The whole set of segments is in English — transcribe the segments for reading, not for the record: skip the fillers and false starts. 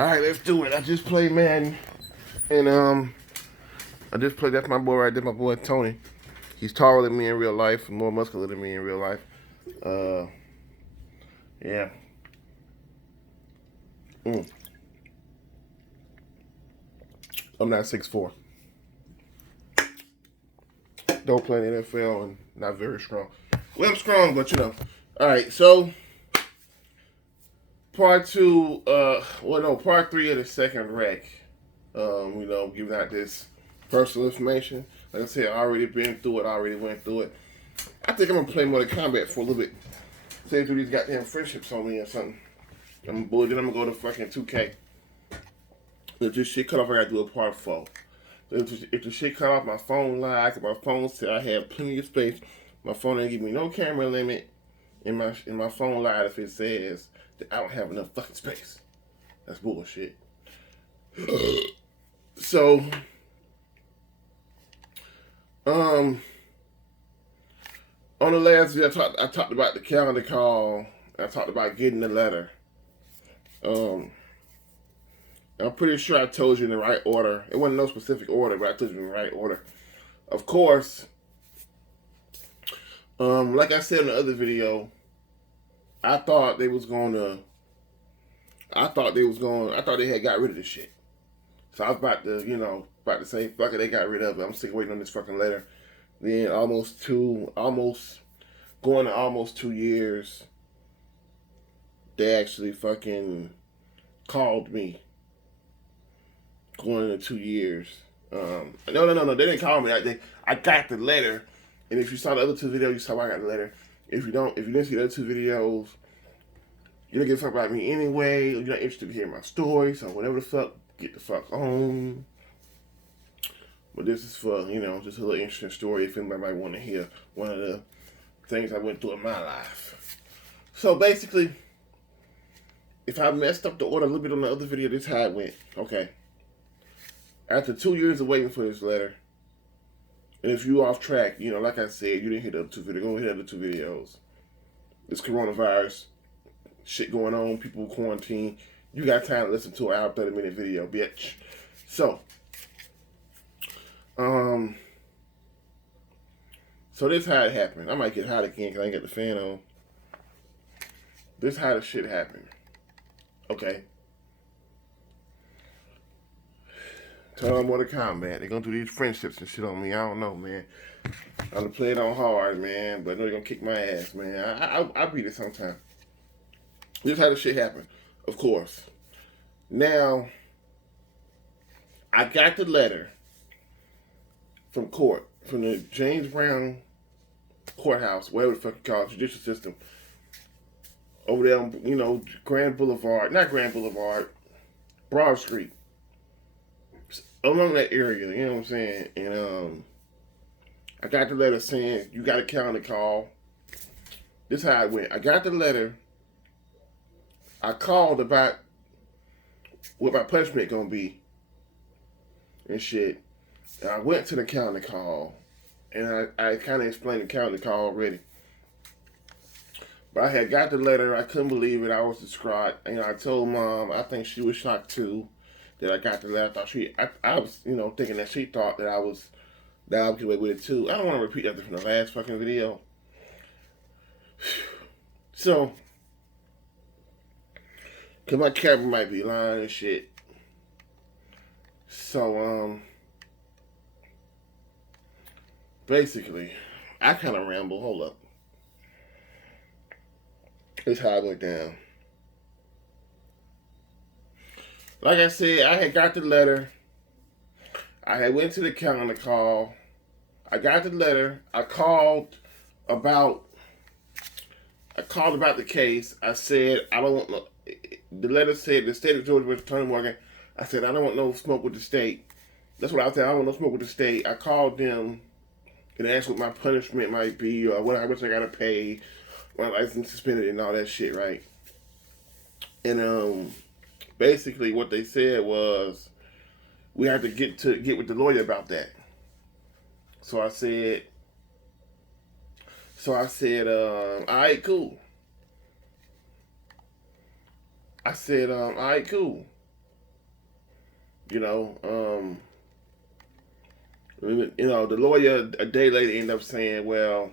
All right, let's do it. I just played Madden, and I just played. That's my boy right there, my boy Tony. He's taller than me in real life, more muscular than me in real life. Uh, yeah. Mm. I'm not 6'4". Don't play in the NFL and not very strong. Well, I'm strong, but you know. All right, so part two. Part three of the second rec. Giving out this personal information. Like I said, I already been through it. I already went through it. I think I'm gonna play Mortal Kombat for a little bit. Save through these goddamn friendships on me or something. I'm bored. Then I'm gonna go to fucking 2K. If this shit cut off, I gotta do a part 4. If the shit cut off, my phone lied. My phone said I have plenty of space. My phone ain't give me no camera limit. And my phone lied if it says that I don't have enough fucking space. That's bullshit. So, on the last video, I talked about the calendar call. I talked about getting the letter. I'm pretty sure I told you in the right order. It wasn't no specific order, but I told you in the right order. Of course, like I said in the other video, I thought they had got rid of this shit. So I was about to say, fuck it, they got rid of it. I'm sick of waiting on this fucking letter. Then going to almost 2 years, they actually fucking called me. Going into 2 years. No. They didn't call me. I got the letter, and if you saw the other 2 videos, you saw I got the letter. If you didn't see the other 2 videos, you don't give a fuck about me anyway. You're not interested in hearing my story, so whatever the fuck, get the fuck on. But this is for just a little interesting story. If anybody might want to hear one of the things I went through in my life. So basically, if I messed up the order a little bit on the other video, this is how it went. Okay. After 2 years of waiting for this letter, and if you off track, like I said, you didn't hear the other 2 videos, go hear the other 2 videos. This coronavirus shit going on, people quarantine. You got time to listen to an hour, 30-minute video, bitch. So this how it happened. I might get hot again because I ain't got the fan on. This how the shit happened. Okay. Tell them Mortal Kombat. They're gonna do these friendships and shit on me. I don't know, man. I'm gonna play it on hard, man. But I know they're gonna kick my ass, man. I beat it sometime. This how the shit happened. Of course. Now, I got the letter from court, from the James Brown courthouse, whatever the fuck you call it, judicial system. Over there on, Broad Street. Along that area, you know what I'm saying? And I got the letter saying you got a calendar call. This is how it went. I got the letter. I called about what my punishment gonna be and shit. And I went to the calendar call, and I kind of explained the calendar call already. But I had got the letter. I couldn't believe it. I was distraught. I told Mom. I think she was shocked too that I got the letter. I was thinking that she thought that I was get away with it too. I don't want to repeat that from the last fucking video. So, cause my camera might be lying and shit. So basically, I kind of ramble. Hold up. This is how it went down. Like I said, I had got the letter. I had went to the calendar call. I got the letter. I called about the case. I said I don't want no. The letter said the state of Georgia was Attorney Morgan. I said I don't want no smoke with the state. That's what I said. I don't want no smoke with the state. I called them and asked what my punishment might be or how much I gotta pay, my license suspended and all that shit, right? And basically what they said was we had to get with the lawyer about that. So I said, all right, cool. I said, all right, cool. You know, the lawyer a day later ended up saying, well,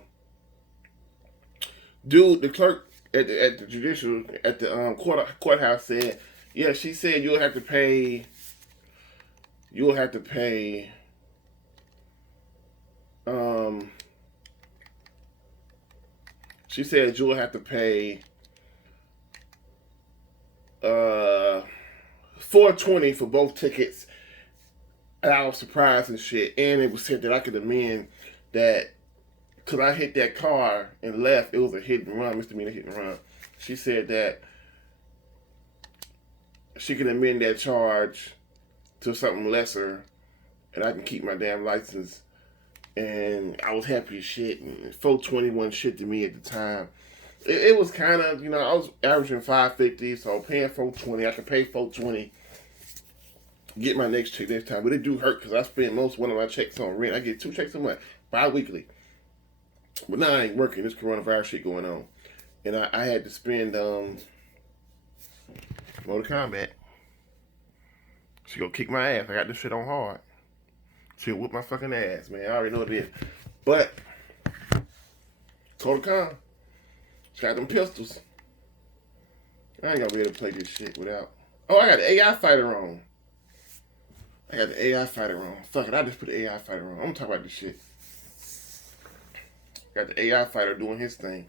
dude, the clerk at the judicial at the courthouse said, yeah, she said you'll have to pay. You'll have to pay. She said you'll have to pay $420 for both tickets. And I was surprised and shit. And it was said that I could amend that because I hit that car and left. It was a hit and run, misdemeanor hit and run. She said that she can amend that charge to something lesser, and I can keep my damn license. And I was happy as shit. And 420 wasn't shit to me at the time. It was kind of, I was averaging 550, so paying 420, I could pay 420, get my next check next time. But it do hurt because I spend one of my checks on rent. I get 2 checks a month, bi-weekly. But now I ain't working. This coronavirus shit going on. And I had to spend Mortal Kombat. She gonna kick my ass. I got this shit on hard. She'll whoop my fucking ass, man. I already know what it is. But Kotal Kahn, she got them pistols. I ain't gonna be able to play this shit without. Oh, I got the AI fighter on. Fuck it, I just put the AI fighter on. I'm gonna talk about this shit. Got the AI fighter doing his thing.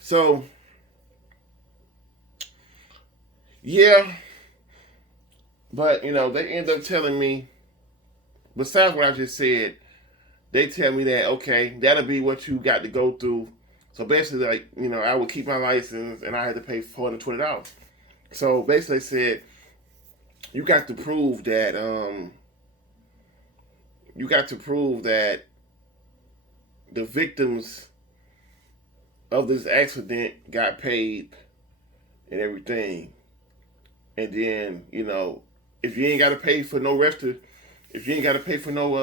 So, yeah. But, they end up telling me, besides what I just said, they tell me that, okay, that'll be what you got to go through. So basically, I would keep my license and I had to pay $420. So basically they said, you got to prove that, the victims of this accident got paid and everything. And then, if you ain't got to pay for no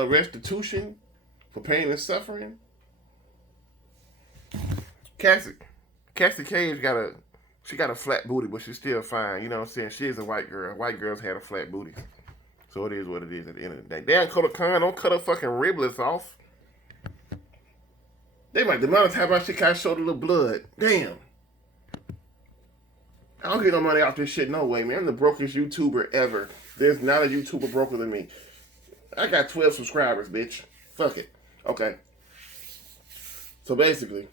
restitution for pain and suffering, Cassie Cage got a flat booty, but she's still fine. You know what I'm saying? She is a white girl. White girls had a flat booty, so it is what it is at the end of the day. Damn, Kotal Kahn, don't cut her fucking riblets off. They might demonetize my shit because I showed a little blood. Damn. I don't get no money off this shit, no way, man. I'm the brokest YouTuber ever. There's not a YouTuber broker than me. I got 12 subscribers, bitch. Fuck it. Okay. So basically,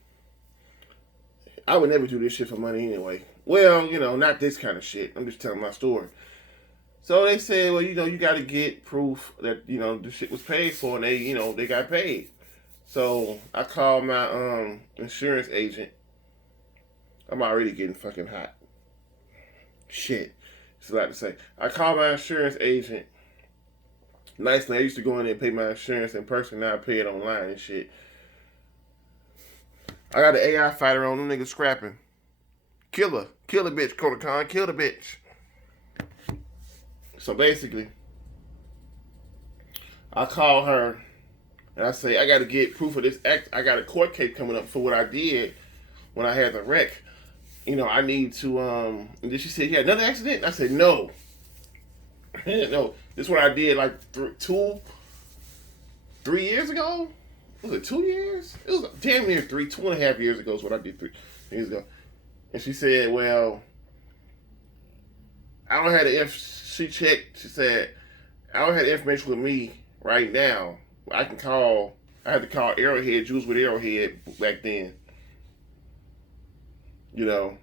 I would never do this shit for money anyway. Well, not this kind of shit. I'm just telling my story. So they said, well, you got to get proof that, the shit was paid for, and they got paid. So I called my insurance agent. I'm already getting fucking hot. Shit. It's a lot to say. I called my insurance agent. Nicely, I used to go in there and pay my insurance in person. Now I pay it online and shit. I got the AI fighter on. Them niggas scrapping. Kill her. Kill the bitch, Kotal Kahn. Kill the bitch. So basically, I call her and I say, I got to get proof of this act. I got a court case coming up for what I did when I had the wreck. I need to, and then she said, yeah, another accident? And I said, no. No, this is what I did like 3 years ago? Was it 2 years? It was damn near 2.5 years ago is what I did 3 years ago. And she said, well, I don't have the she checked, she said, I don't have the information with me right now. I had to call Arrowhead, Juice with Arrowhead back then. Juice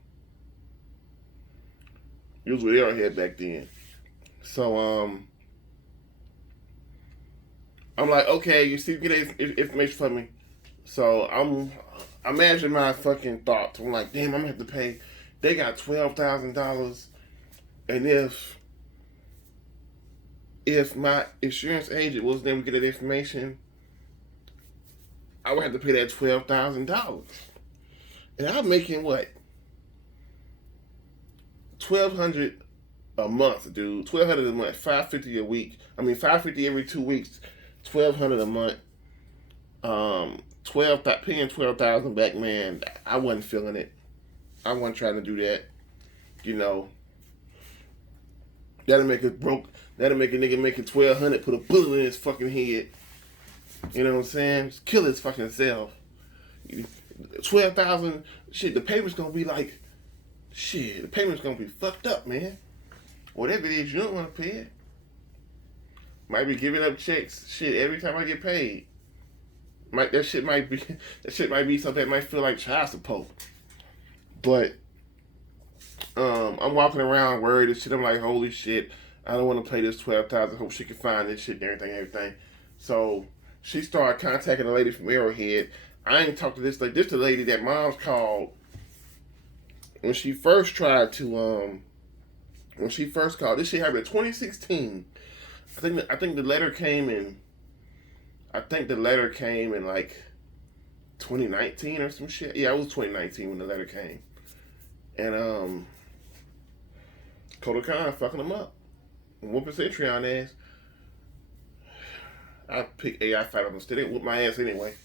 with Arrowhead back then. So, I'm like, okay, you see, get information from me. So I'm imagining my fucking thoughts. I'm like, damn, I'm gonna have to pay. They got $12,000, and if my insurance agent wasn't able to get that information, I would have to pay that $12,000. And I'm making what? $1,200 a month, dude. $1,200 a month. $550 a week. I mean, $550 every 2 weeks. $1,200 a month. Paying $12,000 back, man. I wasn't feeling it. I wasn't trying to do that. That'll make it broke. That'll make a nigga making 1,200 put a bullet in his fucking head. You know what I'm saying? Just kill his fucking self. 12,000. Shit, the payment's gonna be like, shit. The payment's gonna be fucked up, man. Whatever it is, you don't want to pay it. Might be giving up checks. Shit, every time I get paid. That shit might be something that might feel like child support. But I'm walking around worried and shit. I'm like, holy shit, I don't want to pay this 12,000. Hope she can find this shit and everything. So she started contacting a lady from Arrowhead. I ain't talked to this lady. This the lady that mom's called when she first tried to when she first called. This shit happened in 2016. I think the letter came in. I think the letter came in like 2019 or some shit. Yeah, it was 2019 when the letter came. And Koda Khan fucking them up. Whooping Century on ass. I pick AI fight on them. Still didn't whoop my ass anyway.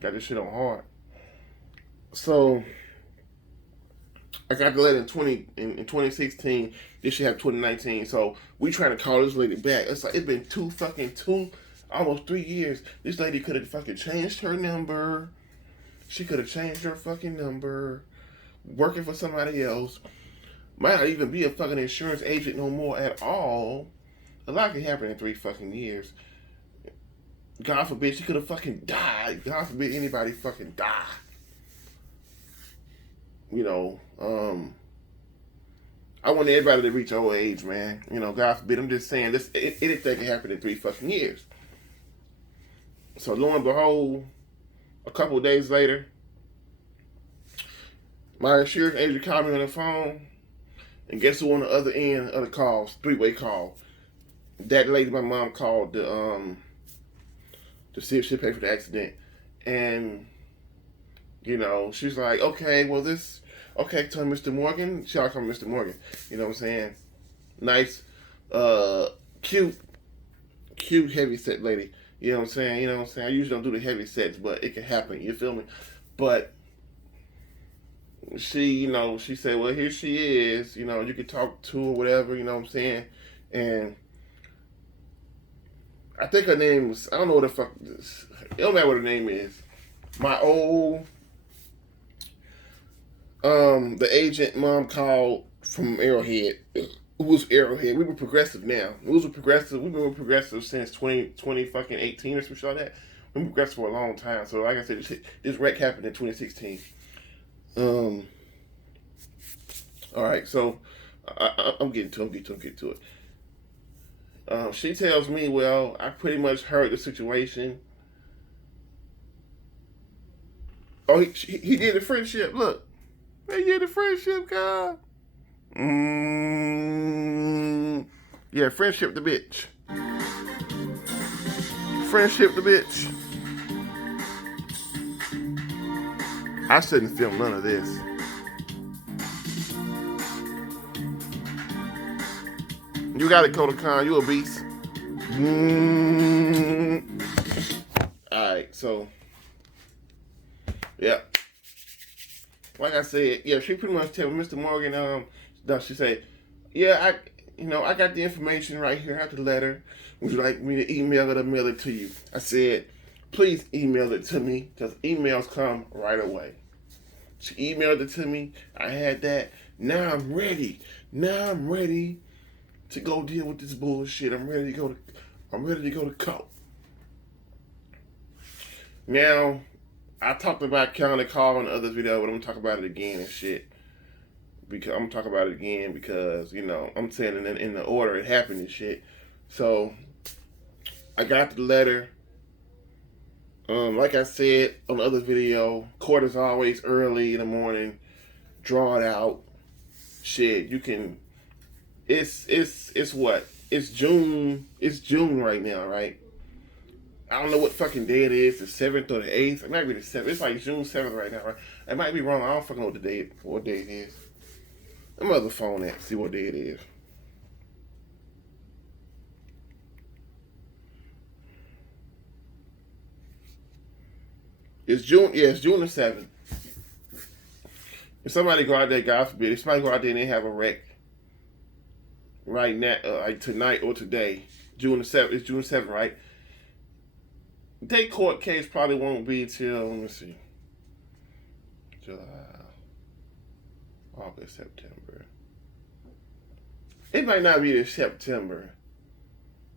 Got this shit on hard. So I got the letter in 2016. This shit happened 2019. So we trying to call this lady back. It's like it's been almost 3 years. This lady could have fucking changed her number. She could have changed her fucking number. Working for somebody else. Might not even be a fucking insurance agent no more at all. A lot can happen in 3 fucking years. God forbid she could have fucking died. God forbid anybody fucking die. You know, I want everybody to reach old age, man. You know, God forbid. I'm just saying, anything can happen in 3 fucking years. So lo and behold, a couple of days later, my insurance agent called me on the phone, and guess who on the other end of the call? 3-way call. That lady my mom called to see if she'd pay for the accident. And, you know, she's like, okay, tell Mr. Morgan. She always call me Mr. Morgan. You know what I'm saying? Nice, cute, heavy set lady. You know what I'm saying? I usually don't do the heavy sets, but it can happen. You feel me? But she said, well, here she is. You know, you can talk to her, whatever. You know what I'm saying? And I think her name was, I don't know what the fuck, it don't matter what her name is. My old, the agent mom called from Arrowhead. Who was Arrowhead? We were Progressive now. We've been with Progressive since 20 fucking 18 or some shit like that. We've been Progressive for a long time. So like I said, this wreck happened in 2016. All right, so I'm getting to it. She tells me, well, I pretty much heard the situation. Oh, he did the friendship. Look, he did the friendship, God. Yeah, friendship the bitch. Friendship the bitch. I shouldn't film none of this. You got it, Koda Khan. You a beast. Alright, so yeah. Like I said, yeah, she pretty much tell Mr. Morgan, she said, yeah, I got the information right here. I have the letter. Would you like me to email it or mail it to you? I said, please email it to me, because emails come right away. She emailed it to me. I had that. Now I'm ready to go deal with this bullshit. I'm ready to go to court. Now, I talked about County Call in the other video, but I'm gonna talk about it again and shit. Because I'm gonna talk about it again because, you know, I'm saying in the order it happened and shit. So I got the letter. Like I said on the other video, court is always early in the morning. Draw it out. Shit, you can. It's what? It's June. It's June right now, right? I don't know what fucking day it is. The 7th or the 8th. It might be the 7th. It's like June 7th right now, right? I might be wrong. I don't fucking know what day it is. I'm on the phone at see what day it is. It's June. Yeah, it's June the 7th. If somebody go out there, God forbid, if somebody go out there and they have a wreck, right now, like tonight or today, June the 7th. It's June 7th, right? Their court case probably won't be till, let me see, July, August, September. It might not be this September.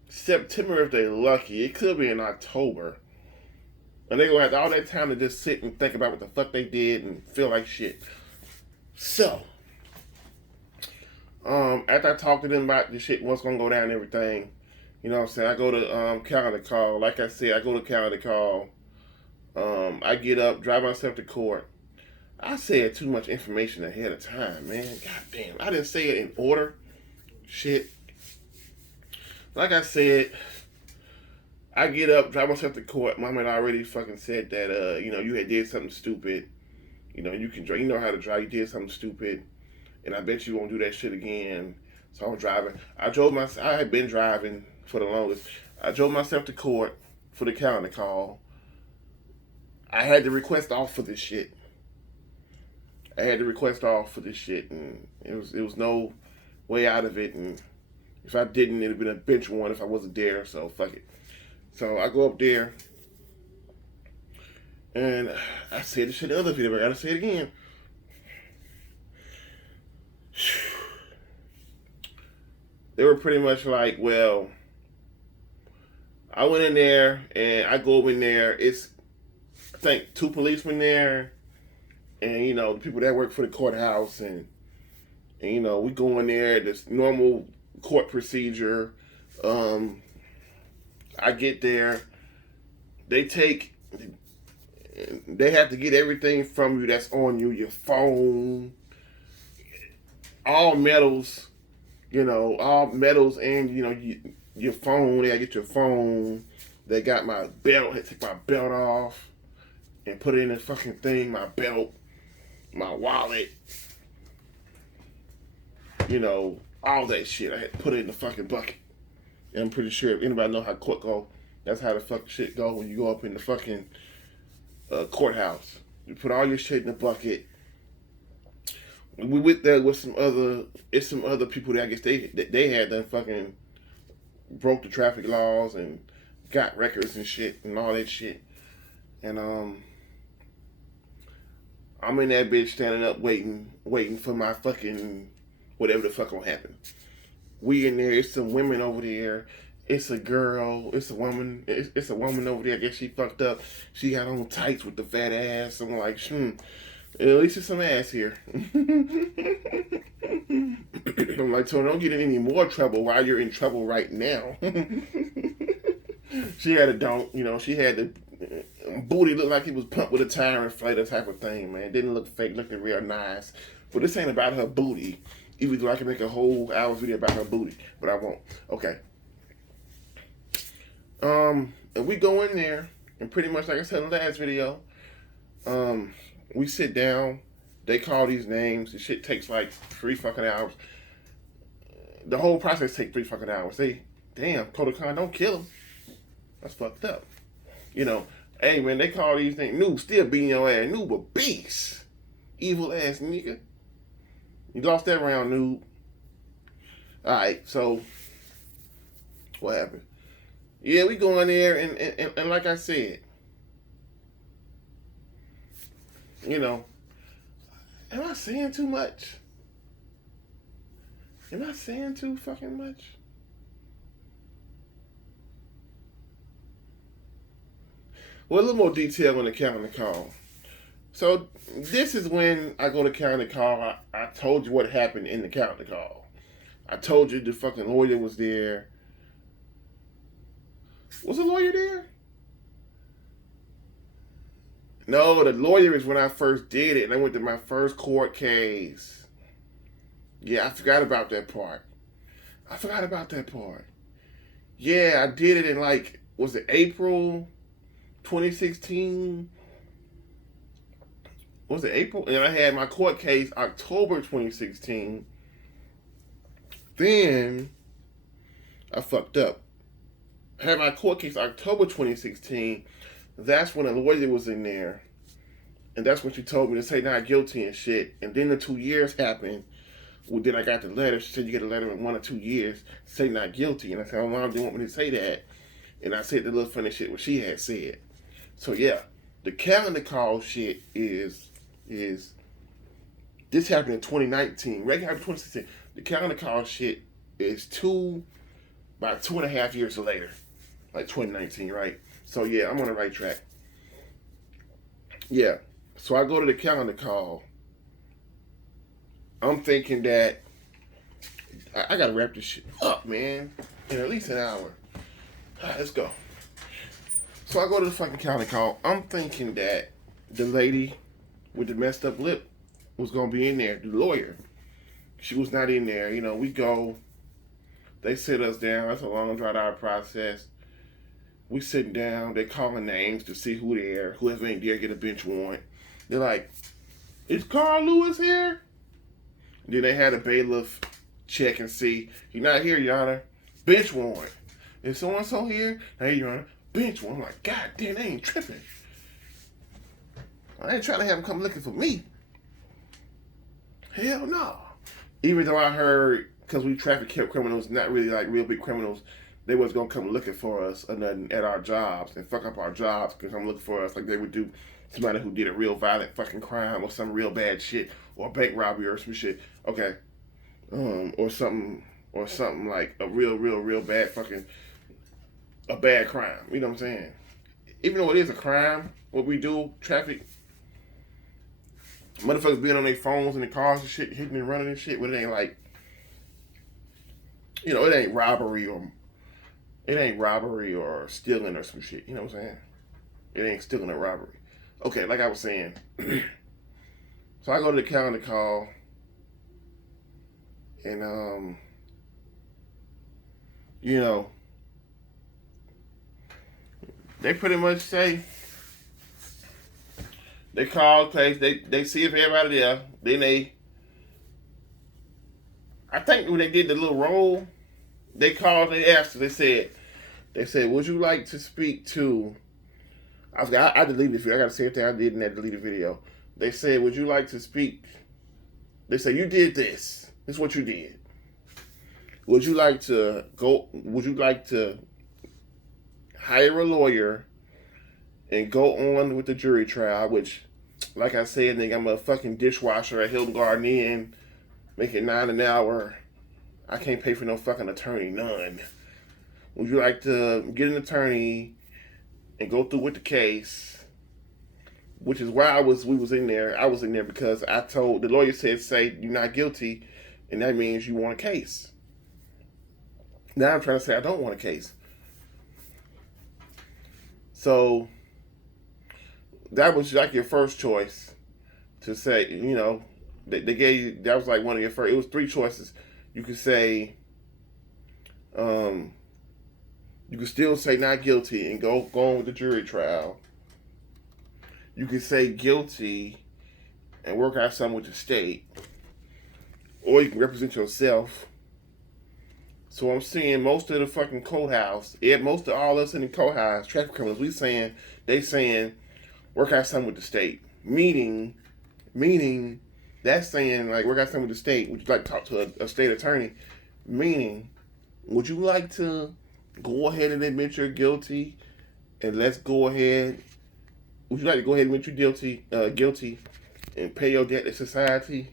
September if they're lucky. It could be in October. And they're going to have all that time to just sit and think about what the fuck they did and feel like shit. So, after I talk to them about the shit, what's going to go down and everything, you know what I'm saying? I go to calendar call. Like I said, I go to calendar call. I get up, drive myself to court. I said too much information ahead of time, man. God damn. I didn't say it in order. Shit. Like I said, I get up, drive myself to court. Mama had already fucking said that, you had did something stupid. You can drive. You know how to drive. You did something stupid. And I bet you won't do that shit again. So I was driving. I had been driving for the longest. I drove myself to court for the calendar call. I had to request off for this shit. And it was no way out of it. And if I didn't, it'd have been a bench warrant if I wasn't there. So fuck it. So I go up there, and I said this shit in the other video, but I gotta say it again. They were pretty much like, well, I went in there, and I go in there, it's, I think, 2 policemen there, and, the people that work for the courthouse, and we go in there, this normal court procedure. I get there, they have to get everything from you that's on you, your phone, all metals, and, your phone. They gotta get your phone. They got my belt. They take my belt off and put it in the fucking thing, my belt, my wallet, all that shit. I had to put it in the fucking bucket. And I'm pretty sure if anybody know how court go, that's how the fucking shit go when you go up in the fucking courthouse. You put all your shit in the bucket. We went there with some other people that I guess they had done fucking broke the traffic laws and got records and shit and all that shit. And I'm in that bitch standing up waiting for my fucking whatever the fuck gonna happen. We in there, it's some women over there. It's a girl, it's a woman over there. I guess she fucked up. She got on tights with the fat ass. I'm like, at least there's some ass here. I'm like, so don't get in any more trouble while you're in trouble right now. She had she had the booty looked like it was pumped with a tire inflator type of thing, man. It didn't look fake, looking real nice. But this ain't about her booty. Even though I can make a whole hour video about her booty, but I won't. Okay. And we go in there, and pretty much like I said in the last video, we sit down, they call these names, the shit takes like 3 fucking hours. The whole process takes 3 fucking hours. Damn, Kodokan, don't kill him. That's fucked up. Hey man, they call these things, Noob still beating your ass. Noob a beast. Evil ass nigga. You lost that round, Noob. Alright, so what happened? Yeah, we go in there and like I said, am I saying too much? Am I saying too fucking much? Well, a little more detail on the calendar call. So this is when I go to calendar call. I told you what happened in the calendar call. I told you the fucking lawyer was there. Was the lawyer there? No, the lawyer is when I first did it, and I went to my first court case. Yeah, I forgot about that part. Yeah, I did it in was it April 2016? Was it April? And I had my court case October 2016. Then I fucked up. I had my court case October 2016. That's when a lawyer was in there. And that's when she told me to say not guilty and shit. And then the 2 years happened Well, then I got the letter. She said you get a letter in 1 or 2 years, say not guilty. And I said, oh, Mom didn't want me to say that. And I said the little funny shit what she had said. So yeah, the calendar call shit is this happened in 2019. Reggae happened in 2016. The calendar call shit is about 2.5 years later, like 2019, right? So yeah, I'm on the right track. Yeah. So I go to the calendar call. I'm thinking that I gotta wrap this shit up, man, in at least an hour. All right, let's go. So I go to the fucking calendar call. I'm thinking that the lady with the messed up lip was gonna be in there, the lawyer. She was not in there. You know, we go. They sit us down. That's a long, drawn-out process. We sitting down. They calling names to see who there. Whoever ain't there get a bench warrant. They're like, "Is Carl Lewis here?" Then they had a bailiff check and see, "He's not here, Your Honor. Bench warrant. Is so-and-so here?" "Hey, Your Honor. Bench warrant." I'm like, God damn, they ain't tripping. I ain't trying to have them come looking for me. Hell no. Even though I heard, because we traffic criminals, not really like real big criminals, they was going to come looking for us or nothing at our jobs and fuck up our jobs because come looking for us like they would do somebody who did a real violent fucking crime or some real bad shit or a bank robbery or some shit. Okay. Or something like a real bad fucking, a bad crime. You know what I'm saying? Even though it is a crime, what we do, traffic, motherfuckers being on their phones and their cars and shit, hitting and running and shit, but it ain't like, you know, it ain't robbery or stealing or some shit. You know what I'm saying? It ain't stealing or robbery. Okay, like I was saying. So I go to the calendar call and you know, they pretty much say they call place, they see if everybody there. Then I think when they did the little roll, they called, they asked her, they said, would you like to speak to, I deleted the video, I gotta say everything I did in that deleted video. They said, would you like to speak, they said, you did this is what you did. Would you like to hire a lawyer and go on with the jury trial, which, like I said, nigga, I'm a fucking dishwasher at Hilton Garden Inn, making $9 an hour. I can't pay for no fucking attorney, none. Would you like to get an attorney and go through with the case? Which is why we was in there. I was in there because I told, the lawyer said, say you're not guilty, and that means you want a case. Now I'm trying to say I don't want a case. So that was like your first choice to say, you know, they gave you, that was like one of your first, it was 3 choices. You could say, you could still say not guilty and go on with the jury trial. You could say guilty and work out something with the state. Or you can represent yourself. So I'm seeing most of the fucking courthouse, most of all us in the courthouse, traffic criminals, they saying work out something with the state. Meaning, that's saying like work out something with the state. Would you like to talk to a state attorney? Meaning, would you like to go ahead and admit you're guilty, and let's go ahead. Would you like to go ahead and admit you're guilty, and pay your debt to society,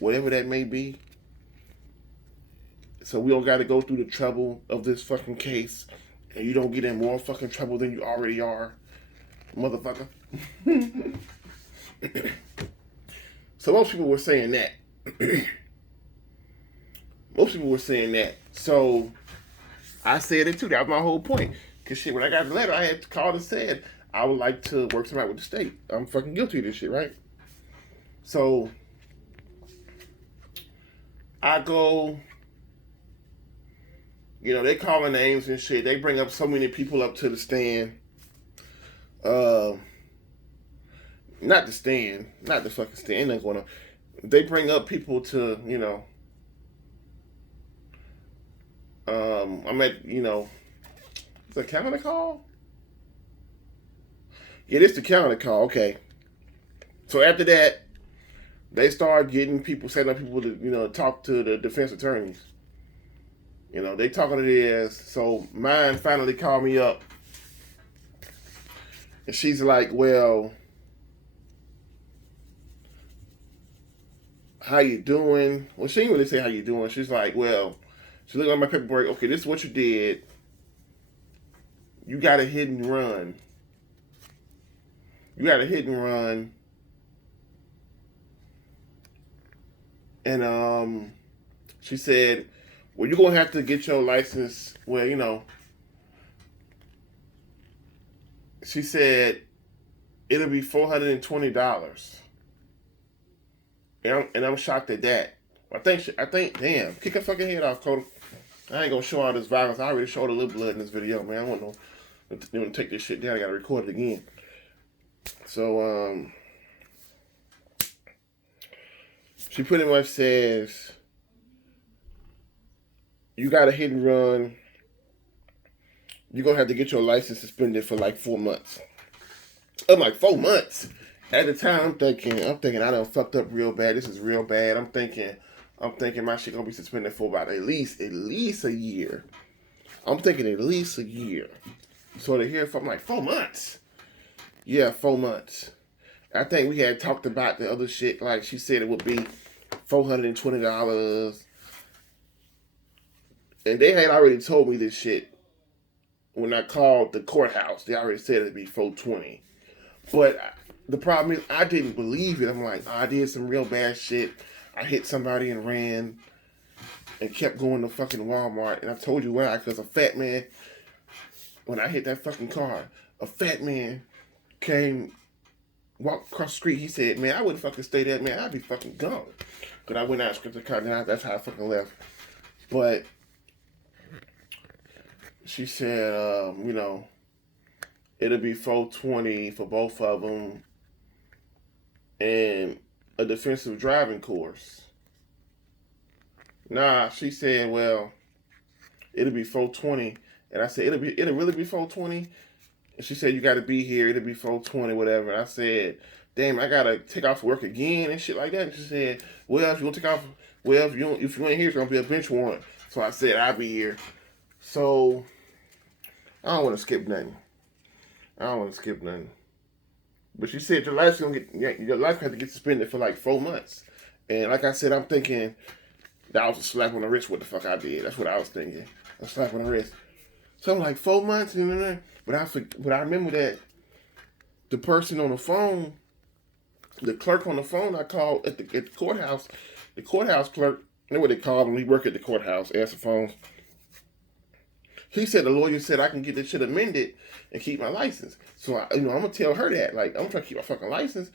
whatever that may be? So we don't got to go through the trouble of this fucking case, and you don't get in more fucking trouble than you already are, motherfucker. So most people were saying that. So I said it too. That was my whole point. Cause shit, when I got the letter, I had called and said I would like to work something out with the state. I'm fucking guilty of this shit, right? So I go. You know, they calling names and shit. They bring up so many people up to the stand. Not the stand. Not the fucking stand. Ain't going on. They bring up people to, you know. I'm at, you know. Is it a calendar call? Yeah, this the calendar call. Okay. So after that, they start getting people, setting up people to, talk to the defense attorneys. They talking to theirs. So mine finally called me up, and she's like, "Well, how you doing?" Well, she didn't really say how you doing. She's like, "Well," she looked at my paperwork. "Okay, this is what you did. You got a hit and run. You got a hit and run." And she said, "Well, you're gonna have to get your license." Well, she said it'll be $420, and I'm shocked at that. I think, damn, kick her fucking head off, Cody. I ain't gonna show all this violence. I already showed a little blood in this video, man. I want to take this shit down. I gotta record it again. So, she pretty much says, you got a hit and run. You're gonna have to get your license suspended for like 4 months. I'm like, 4 months? At the time, I'm thinking I done fucked up real bad. This is real bad. I'm thinking my shit gonna be suspended for about at least a year. I'm thinking at least a year. So to hear from like 4 months. Yeah, 4 months. I think we had talked about the other shit. Like she said it would be $420. And they had already told me this shit when I called the courthouse. They already said it'd be $420. But the problem is I didn't believe it. I'm like, I did some real bad shit. I hit somebody and ran and kept going to fucking Walmart. And I told you why, because a fat man, when I hit that fucking car, a fat man came, walked across the street. He said, "Man, I wouldn't fucking stay there, man. I'd be fucking gone." Because I went out and scripted the car, and that's how I fucking left. But she said, it'll be $420 for both of them and a defensive driving course. Nah, she said, well, it'll be $420. And I said, it'll really be $420? And she said, you got to be here. It'll be $420, whatever. And I said, damn, I got to take off work again and shit like that. And she said, well, if you want to take off, if you ain't here, it's going to be a bench warrant. So I said, I'll be here. So I don't want to skip nothing. But she said your life had to get suspended for like 4 months. And like I said, I'm thinking that was a slap on the wrist. What the fuck I did? That's what I was thinking. A slap on the wrist. So I'm like 4 months, but I remember that the person on the phone, the clerk on the phone, I called at the courthouse. The courthouse clerk, you know what they call him? He work at the courthouse, answer phones. He said the lawyer said I can get this shit amended and keep my license. So I'm gonna tell her that. Like, I'm trying to keep my fucking license.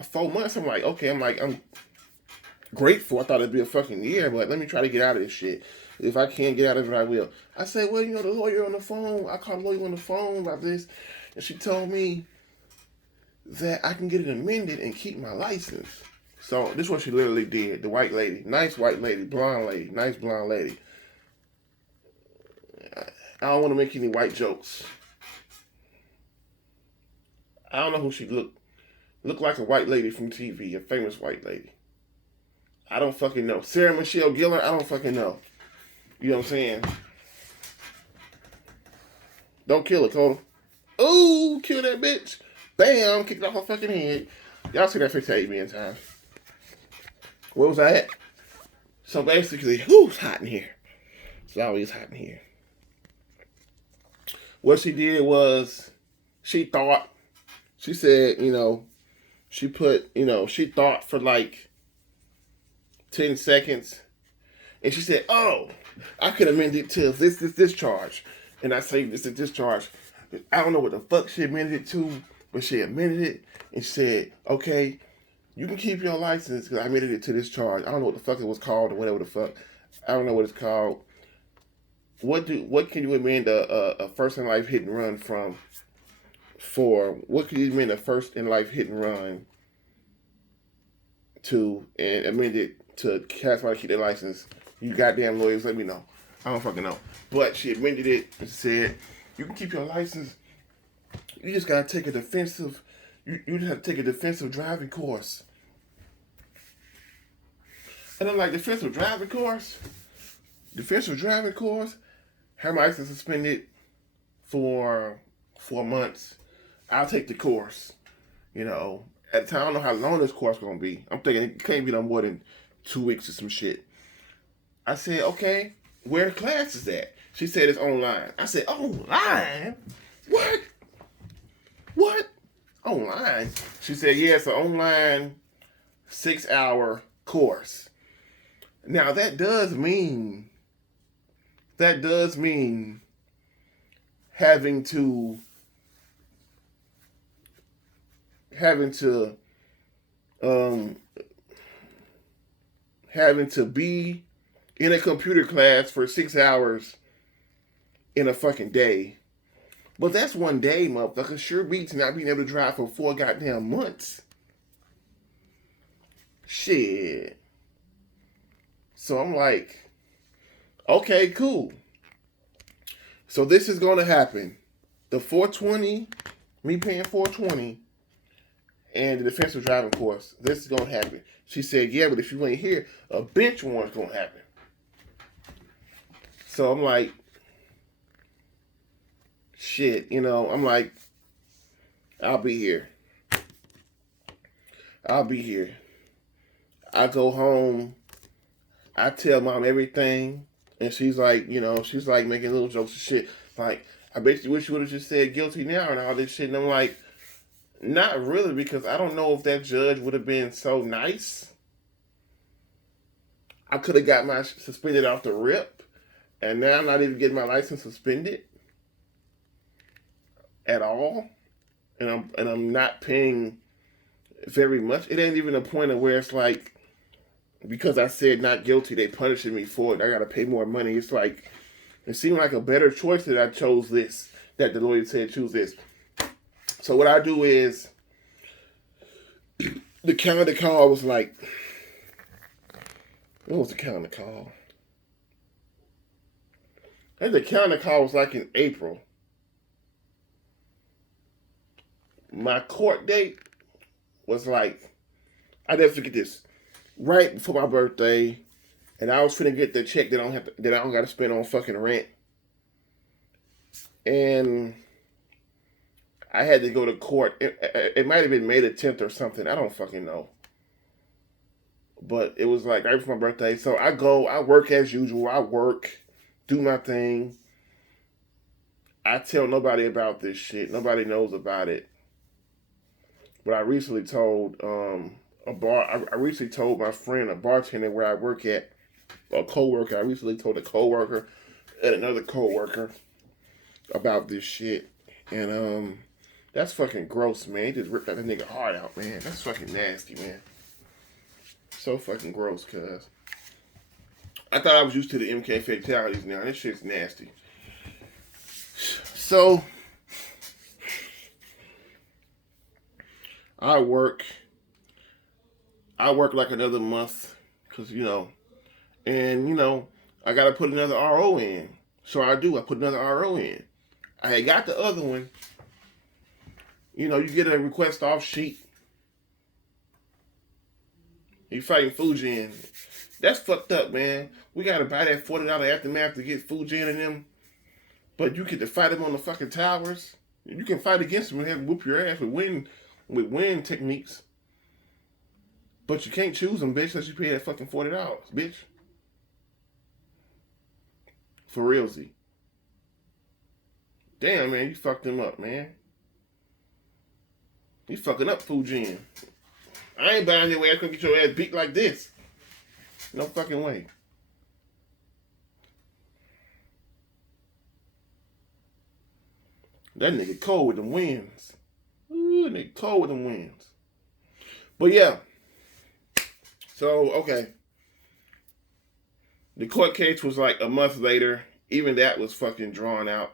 4 months. I'm like, okay. I'm grateful. I thought it'd be a fucking year, but let me try to get out of this shit. If I can't get out of it, I will. I said, well, the lawyer on the phone. I called the lawyer on the phone about this, and she told me that I can get it amended and keep my license. So this is what she literally did. The white lady, nice white lady, blonde lady, nice blonde lady. I don't want to make any white jokes. I don't know who she looked like a white lady from TV, a famous white lady. I don't fucking know. Sarah Michelle Gellar, I don't fucking know. You know what I'm saying? Don't kill her, Coda. Ooh, kill that bitch. Bam, kicked off her fucking head. Y'all see that 58 million times. Where was I at? So basically, it's hot in here. It's always hot in here. What she did was, she said, she thought for like 10 seconds. And she said, oh, I could amend it to this charge. And I say this charge. I don't know what the fuck she amended it to, but she amended it and said, okay, you can keep your license because I amended it to this charge. I don't know what the fuck it was called or whatever the fuck. I don't know what it's called. What can you amend a first in life hit and run from? For what can you amend a first in life hit and run to, and amend it to cast my keep their license? You goddamn lawyers, let me know. I don't fucking know. But she amended it and said, you can keep your license. You just gotta take a defensive. You just have to take a defensive driving course. And then like defensive driving course, have my license suspended for 4 months. I'll take the course. You know, at the time, I don't know how long this course is going to be. I'm thinking it can't be no more than 2 weeks or some shit. I said, okay, where the class is at? She said it's online. I said, online? What? What? Online? She said, yeah, it's an online 6-hour course. Now that does mean having to be in a computer class for 6 hours in a fucking day. But that's one day, motherfucker. Sure beats not being able to drive for 4 goddamn months. Shit. So I'm like, okay, cool. So this is going to happen. The 420, me paying 420, and the defensive driving course, this is going to happen. She said, yeah, but if you ain't here, a bench warrant's going to happen. So I'm like, shit, you know, I'm like, I'll be here. I go home. I tell mom everything. And she's like, you know, she's like making little jokes and shit. Like, I basically wish you would have just said guilty now and all this shit. And I'm like, not really, because I don't know if that judge would have been so nice. I could have got my suspended off the rip. And now I'm not even getting my license suspended at all. And I'm not paying very much. It ain't even a point of where it's like, because I said not guilty, they punishing me for it. I gotta pay more money. It's like, it seemed like a better choice that I chose this, that the lawyer said choose this. So what I do is, the counter call was like, what was the counter call? I think the counter call was like in April. My court date was like, I never forget this, right before my birthday, and I was finna get the check that I don't gotta spend on fucking rent. And I had to go to court. It might have been May the 10th or something. I don't fucking know. But it was like right before my birthday. So I go, I work as usual. I work, do my thing. I tell nobody about this shit. Nobody knows about it. But I recently told I recently told my friend, a bartender where I work at, a coworker. I recently told a coworker and another coworker about this shit. And that's fucking gross, man. He just ripped that nigga heart out, man. That's fucking nasty, man. So fucking gross, cuz. I thought I was used to the MK fatalities now. This shit's nasty. So I work like another month, because, you know, and, you know, I got to put another RO in. So I do. I put another RO in. I had got the other one. You know, you get a request off sheet. You fighting Fujin. That's fucked up, man. We got to buy that $40 aftermath to get Fujin and them. But you get to fight them on the fucking towers. You can fight against them and have them whoop your ass with wind techniques. But you can't choose them, bitch, unless you pay that fucking $40, bitch. For realsy. Damn, man, you fucked them up, man. You fucking up Fujin. I ain't buying your ass gonna get your ass beat like this. No fucking way. That nigga cold with them wins. Ooh, nigga cold with them wins. But yeah. So, okay. The court case was like a month later. Even that was fucking drawn out.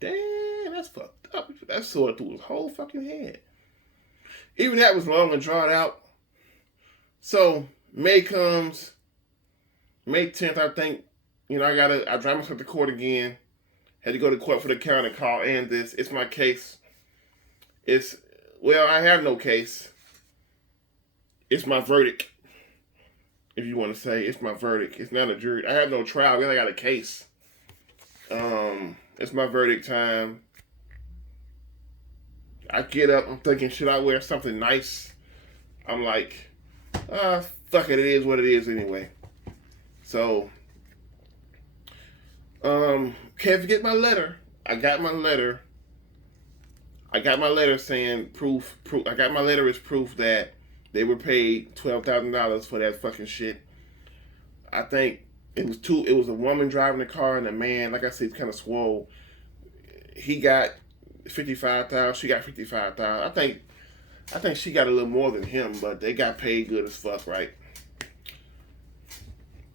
Damn, that's fucked up. That sword through his whole fucking head. Even that was long and drawn out. So, May comes. May 10th, I think, you know, I drive myself to court again. Had to go to court for the counter call and this. It's my case. It's, well, I have no case. It's my verdict. If you want to say, it's my verdict. It's not a jury. I have no trial. I got a case. It's my verdict time. I get up. I'm thinking, should I wear something nice? I'm like, fuck it. It is what it is anyway. So, can't forget my letter. I got my letter. I got my letter saying proof. I got my letter as proof that they were paid $12,000 for that fucking shit. I think it was two. It was a woman driving the car and a man. Like I said, kind of swole. He got 55,000. She got 55,000. I think she got a little more than him, but they got paid good as fuck, right?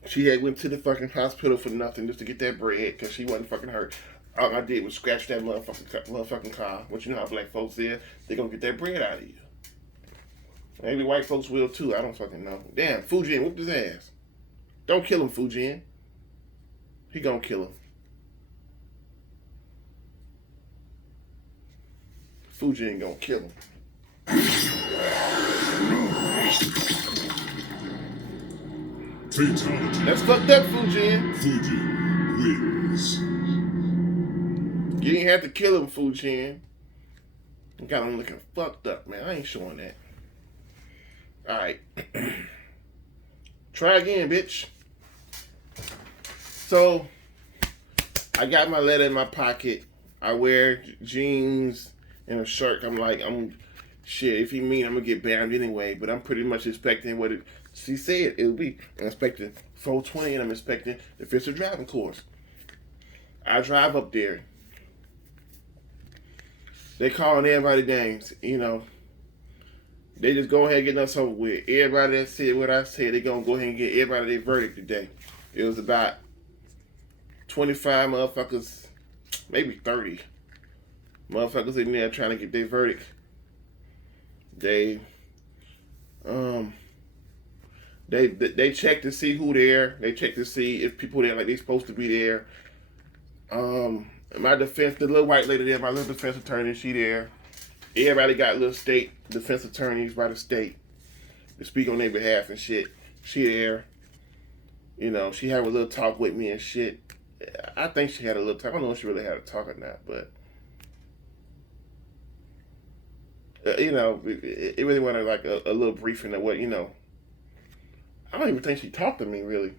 She had went to the fucking hospital for nothing just to get that bread because she wasn't fucking hurt. All I did was scratch that motherfucking car. But you know how black folks is. They gonna get that bread out of you. Maybe white folks will too. I don't fucking know. Damn, Fujin whooped his ass. Don't kill him, Fujin. He gonna kill him. Fujin gonna kill him. Fatality. That's fucked up, Fujin. Fujin wins. You didn't have to kill him, Fujin. You got him looking fucked up, man. I ain't showing that. Alright. Try again, bitch. So, I got my letter in my pocket. I wear jeans and a shirt. Shit, if he mean, I'm gonna get banned anyway. But I'm pretty much expecting what she said it would be. I'm expecting 420 and I'm expecting the official driving course. I drive up there. They calling everybody names, you know. They just go ahead and get us over with. Everybody that said what I said, they gonna go ahead and get everybody their verdict today. It was about 25 motherfuckers, maybe 30 motherfuckers in there trying to get their verdict. They check to see who there. They check to see if people there like they supposed to be there. My defense, the little white lady there, my little defense attorney, she there. Everybody got little state defense attorneys by the state to speak on their behalf and shit. She there. You know, she had a little talk with me and shit. I think she had a little talk. I don't know if she really had a talk or not, but you know, it really wanted like a little briefing of what, you know. I don't even think she talked to me really.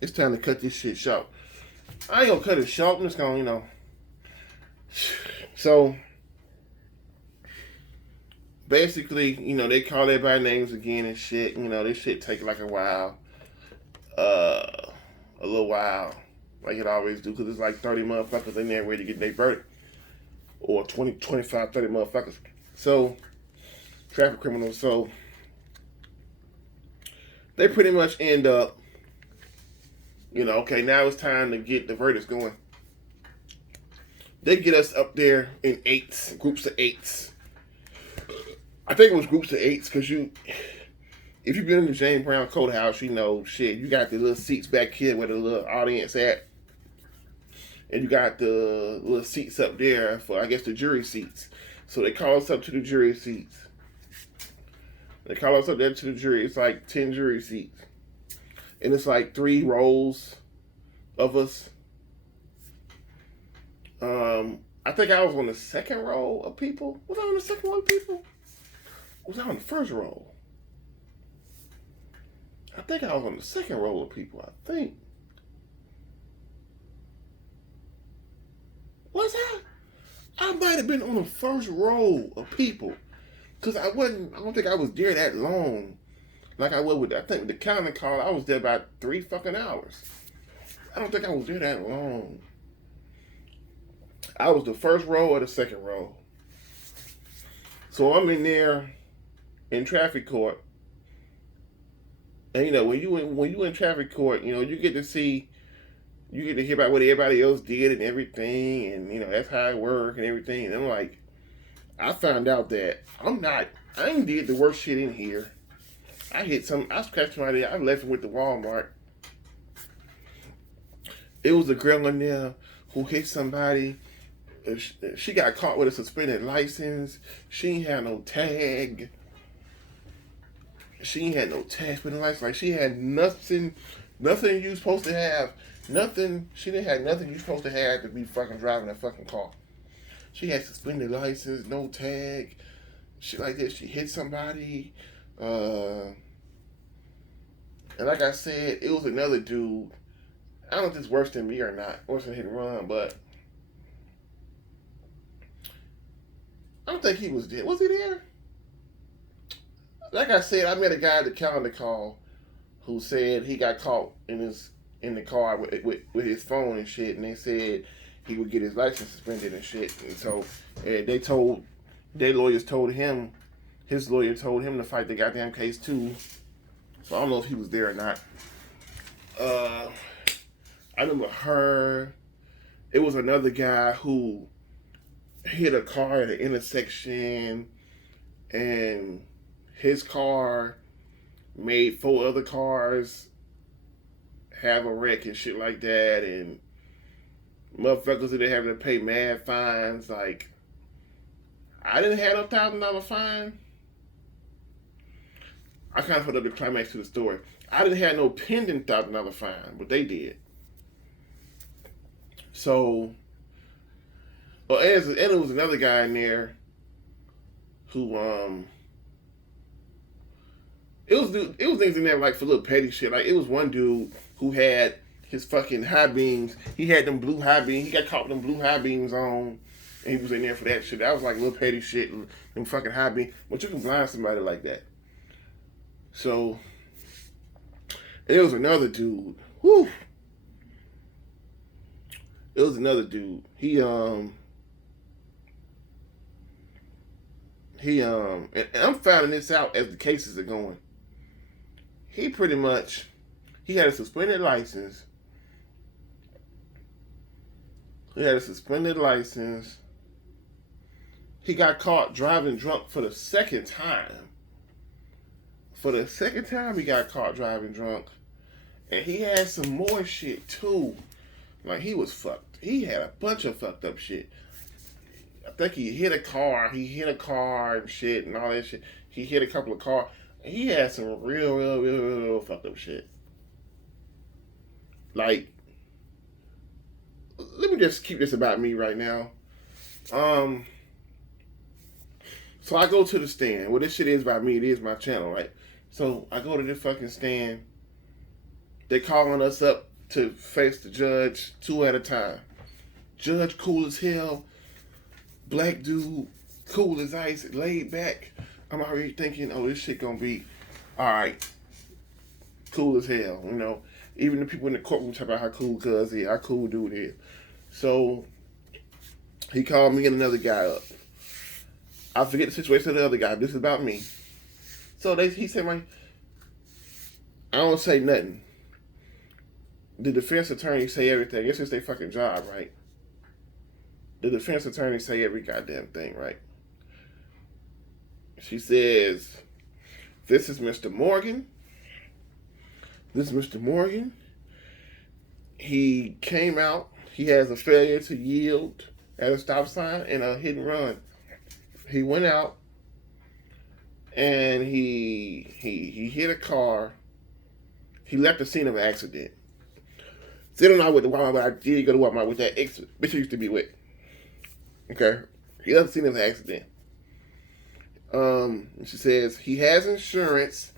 It's time to cut this shit short. I ain't gonna cut it short. I'm just gonna, you know. So, basically, you know, they call everybody names again and shit. You know, this shit take like a while. A little while. Like it always do. Because it's like 30 motherfuckers in there ready to get their verdict. Or 20, 25, 30 motherfuckers. So, traffic criminals. So, they pretty much end up, you know, okay, now it's time to get the verdicts going. They get us up there in eights, groups of eights. I think it was groups of eights because if you've been in the James Brown Courthouse, you know, shit, you got the little seats back here where the little audience at. And you got the little seats up there for, I guess, the jury seats. So they call us up to the jury seats. They call us up there to the jury. It's like 10 jury seats. And it's like 3 rows of us. I think I was on the second row of people. Was I on the second row of people? Was I on the first row? I think I was on the second row of people, I think. Was I? I might have been on the first row of people. Because I don't think I was there that long. Like I was with, I think with the counting call, I was there about 3 fucking hours. I don't think I was there that long. I was the first row or the second row. So I'm in there in traffic court. And you know, when you in traffic court, you know, you get to hear about what everybody else did and everything, and you know, that's how it works and everything. And I'm like, I found out that I ain't did the worst shit in here. I scratched somebody, I left it with the Walmart. It was a girl in there who hit somebody She got caught with a suspended license. She ain't had no tag. She ain't had no tag suspended license. Like, she had nothing you supposed to have. Nothing. She didn't have nothing you supposed to have to be fucking driving a fucking car. She had suspended license, no tag, shit like that. She hit somebody. And like I said, it was another dude. I don't know if it's worse than me or not. Worse than hit and run, but I don't think he was there. Was he there? Like I said, I met a guy at the calendar call who said he got caught in the car with his phone and shit, and they said he would get his license suspended and shit. And so their lawyers told him, his lawyer told him to fight the goddamn case too. So I don't know if he was there or not. I remember her. It was another guy who hit a car at an intersection, and his car made 4 other cars have a wreck and shit like that, and motherfuckers that having to pay mad fines. Like, I didn't have a $1,000 fine. I kind of put up the climax to the story. I didn't have no pending $1,000 fine, but they did. So, and it was another guy in there who it was things in there like for little petty shit. Like, it was one dude who had his fucking high beams. He had them blue high beams. He got caught with them blue high beams on, and he was in there for that shit. That was like little petty shit, them fucking high beams. But you can blind somebody like that. So, and it was another dude. Whew. It was another dude. And I'm finding this out as the cases are going. He had a suspended license. He got caught driving drunk for the second time. He got caught driving drunk. And he had some more shit too. Like, he was fucked. He had a bunch of fucked up shit. I think he hit a car and shit and all that shit. He hit a couple of cars. He had some real fucked up shit. Like, let me just keep this about me right now. So I go to the stand. Well, this shit is about me. It is my channel, right? So I go to the fucking stand. They calling us up to face the judge 2 at a time. Judge cool as hell. Black dude, cool as ice, laid back. I'm already thinking, oh, this shit gonna be alright. Cool as hell, you know. Even the people in the courtroom talk about how cool cuz is, how cool dude is. So he called me and another guy up. I forget the situation of the other guy. This is about me. So he said, I don't say nothing. The defense attorney say everything. It's just their fucking job, right? The defense attorney say every goddamn thing, right? She says, this is Mr. Morgan. He came out. He has a failure to yield at a stop sign and a hit and run. He went out and he hit a car. He left the scene of an accident. Sitting out with the Walmart, but I did go to Walmart with that bitch I used to be with. Okay. He left the scene of an accident. She says he has insurance.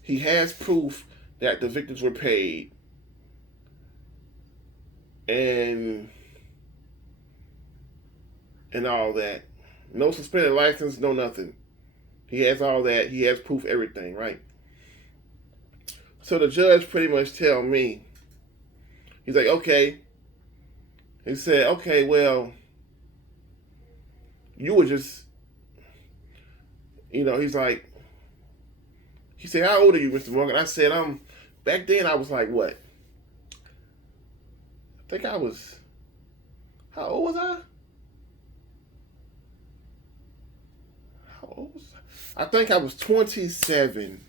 He has proof that the victims were paid. And all that. No suspended license, no nothing. He has all that. He has proof, everything, right? So the judge pretty much tell me, he's like, okay. He said, okay, well, you were just, he's like, he said, how old are you, Mr. Morgan? I said, back then I was like, what? I think I was, how old was I? I think I was 27.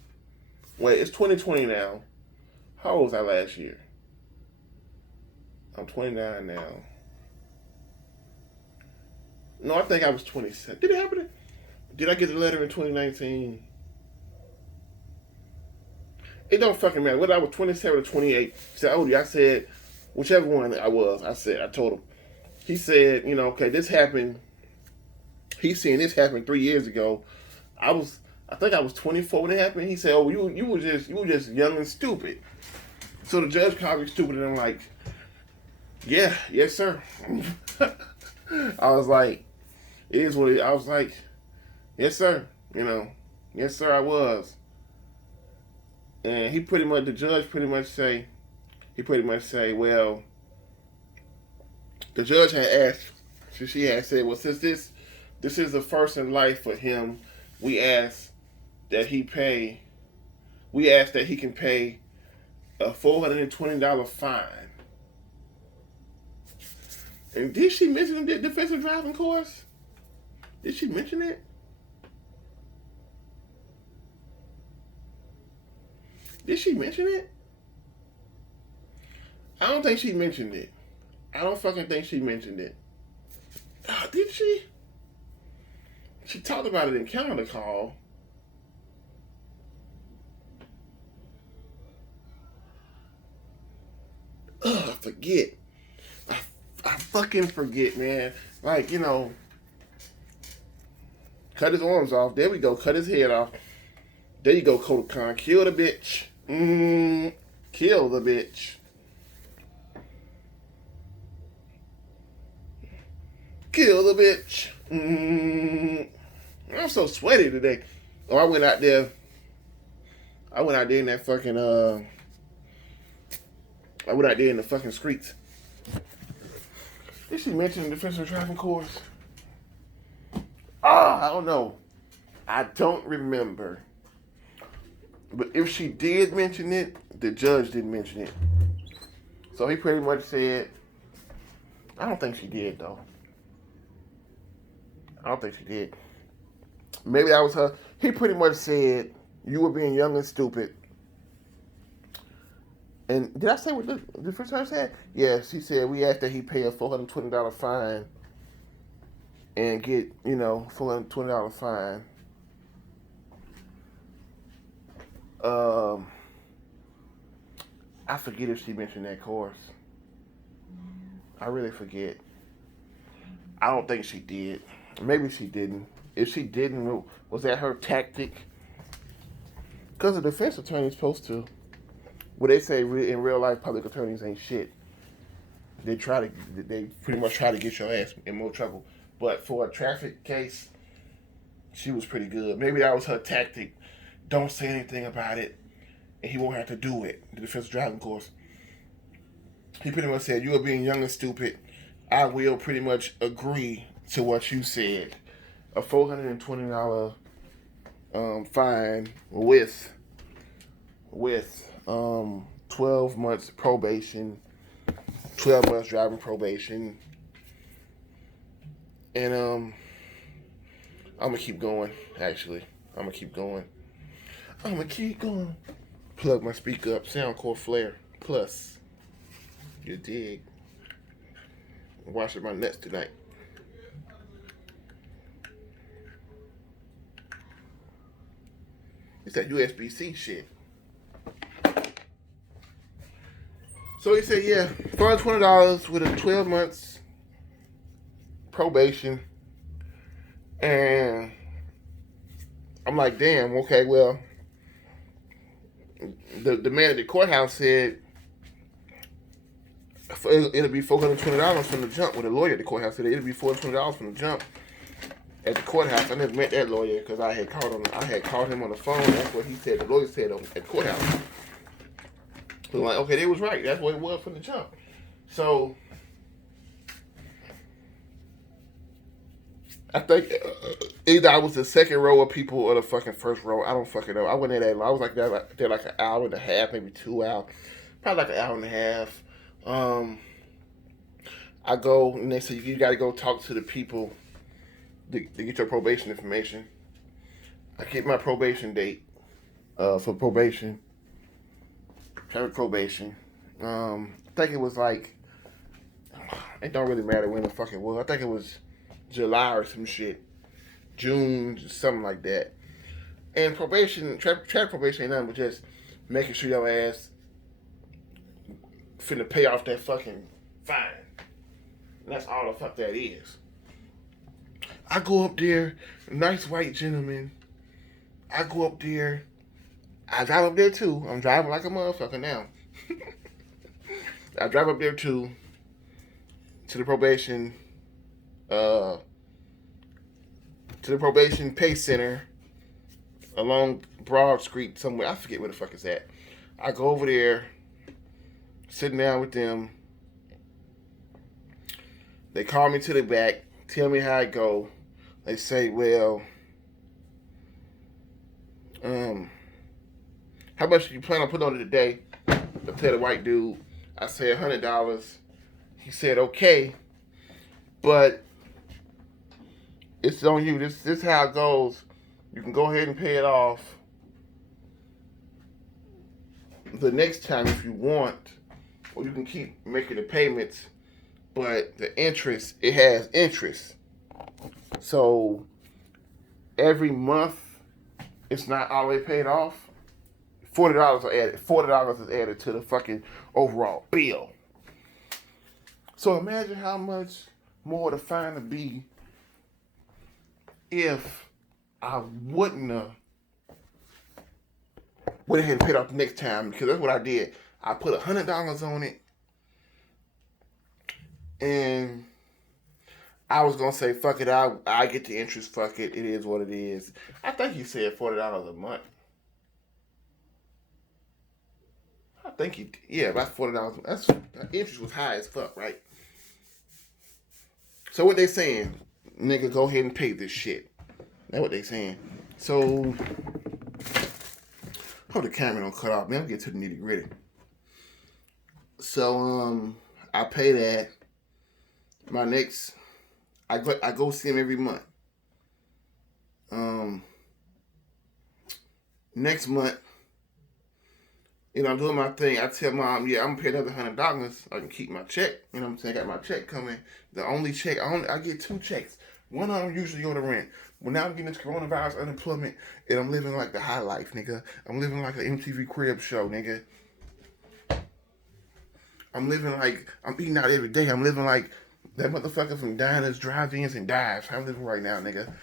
Wait, it's 2020 now. How old was I last year? I'm 29 now. No, I think I was 27. Did it happen? Did I get the letter in 2019? It don't fucking matter. Whether I was 27 or 28. Said, oh, I said, whichever one I was, I told him. He said, okay, this happened. He's saying this happened 3 years ago. I think I was 24 when it happened. He said, oh, you were just young and stupid. So the judge called me stupid, and I'm like, yeah, yes, sir. I was like, it is what it is. I was like, yes, sir. Yes, sir, I was. And the judge pretty much say, well, the judge had asked, she had said, well, since this is the first in life for him, we ask that he can pay a $420 fine. And did she mention the defensive driving course? Did she mention it? Did she mention it? I don't think she mentioned it. I don't fucking think she mentioned it. Oh, did she? She talked about it in calendar call. Ugh, I forget. I fucking forget, man. Like, cut his arms off. There we go. Cut his head off. There you go, Koda Khan. Kill the bitch. Kill the bitch. Kill the bitch. I'm so sweaty today. Oh, I went out there in that fucking I went out there in the fucking streets. Did she mention the defensive driving course? I don't know. I don't remember. But if she did mention it, the judge didn't mention it. So he pretty much said, I don't think she did, though. I don't think she did. Maybe that was her. He pretty much said, you were being young and stupid. And did I say what the first time I said? Yes, he said we asked that he pay a $420 fine and get, $420 fine. I forget if she mentioned that course. I really forget. I don't think she did. Maybe she didn't. If she didn't, was that her tactic? Because the defense attorney is supposed to. Well, they say in real life, public attorneys ain't shit. They pretty much try to get your ass in more trouble. But for a traffic case, she was pretty good. Maybe that was her tactic. Don't say anything about it, and he won't have to do it. The defense driving course. He pretty much said, you are being young and stupid. I will pretty much agree to what you said. A $420 fine with 12 months probation, 12 months driving probation, and I'm gonna keep going. Actually, I'm gonna keep going. Plug my speaker up. Soundcore Flare Plus. You dig? I'm washing my nuts tonight. It's that USB-C shit. So he said, yeah, $420 with a 12 months probation. And I'm like, damn, okay, well, the man at the courthouse said it'll be $420 from the jump. Well, the lawyer at the courthouse said it'll be $420 from the jump at the courthouse. I never met that lawyer because I had called him on the phone. That's what he said. The lawyer said at the courthouse. So I'm like, okay, they was right. That's what it was from the jump. So I think either I was the second row of people or the fucking first row. I don't fucking know. I wasn't there that long. I was there like an hour and a half, maybe 2 hours. Probably like an hour and a half. I go and they say you got to go talk to the people to get your probation information. I get my probation date for probation. Probation. I think it was like, it don't really matter when the fuck it was. I think it was July or some shit. June, something like that. And probation, trap probation ain't nothing but just making sure your ass finna pay off that fucking fine. And that's all the fuck that is. I go up there, nice white gentleman. I go up there. I drive up there too. I'm driving like a motherfucker now. I drive up there too, to the probation pay center along Broad Street somewhere. I forget where the fuck it's at. I go over there, sitting down with them. They call me to the back, tell me how it go. They say, well, how much do you plan on putting on it today? I tell the white dude, I say $100. He said, okay, but it's on you. This is how it goes. You can go ahead and pay it off the next time if you want, or you can keep making the payments, but the interest, it has interest. So every month, it's not all the way paid off. $40 are added. $40 is added to the fucking overall bill. So imagine how much more the fine would be if I wouldn't have went ahead and paid off the next time, because that's what I did. I put $100 on it, and I was gonna say, fuck it, I get the interest, fuck it, it is what it is. I think he said $40 a month. I think about $40. That's interest was high as fuck, right? So what they saying? Nigga, go ahead and pay this shit. That's what they saying. So hope the camera don't cut off. Man, I'll get to the nitty gritty. So I pay that. My next, I go see him every month. Next month, you know, I'm doing my thing. I tell mom, yeah, I'm gonna pay another $100. I can keep my check. You know what I'm saying? I got my check coming. The only check, I get 2 checks. One of them usually go to rent. Well, now I'm getting this coronavirus unemployment, and I'm living like the high life, nigga. I'm living like an MTV Crib show, nigga. I'm living like, I'm eating out every day. I'm living like that motherfucker from Diners, Drive-Ins, and Dives. I'm living right now, nigga.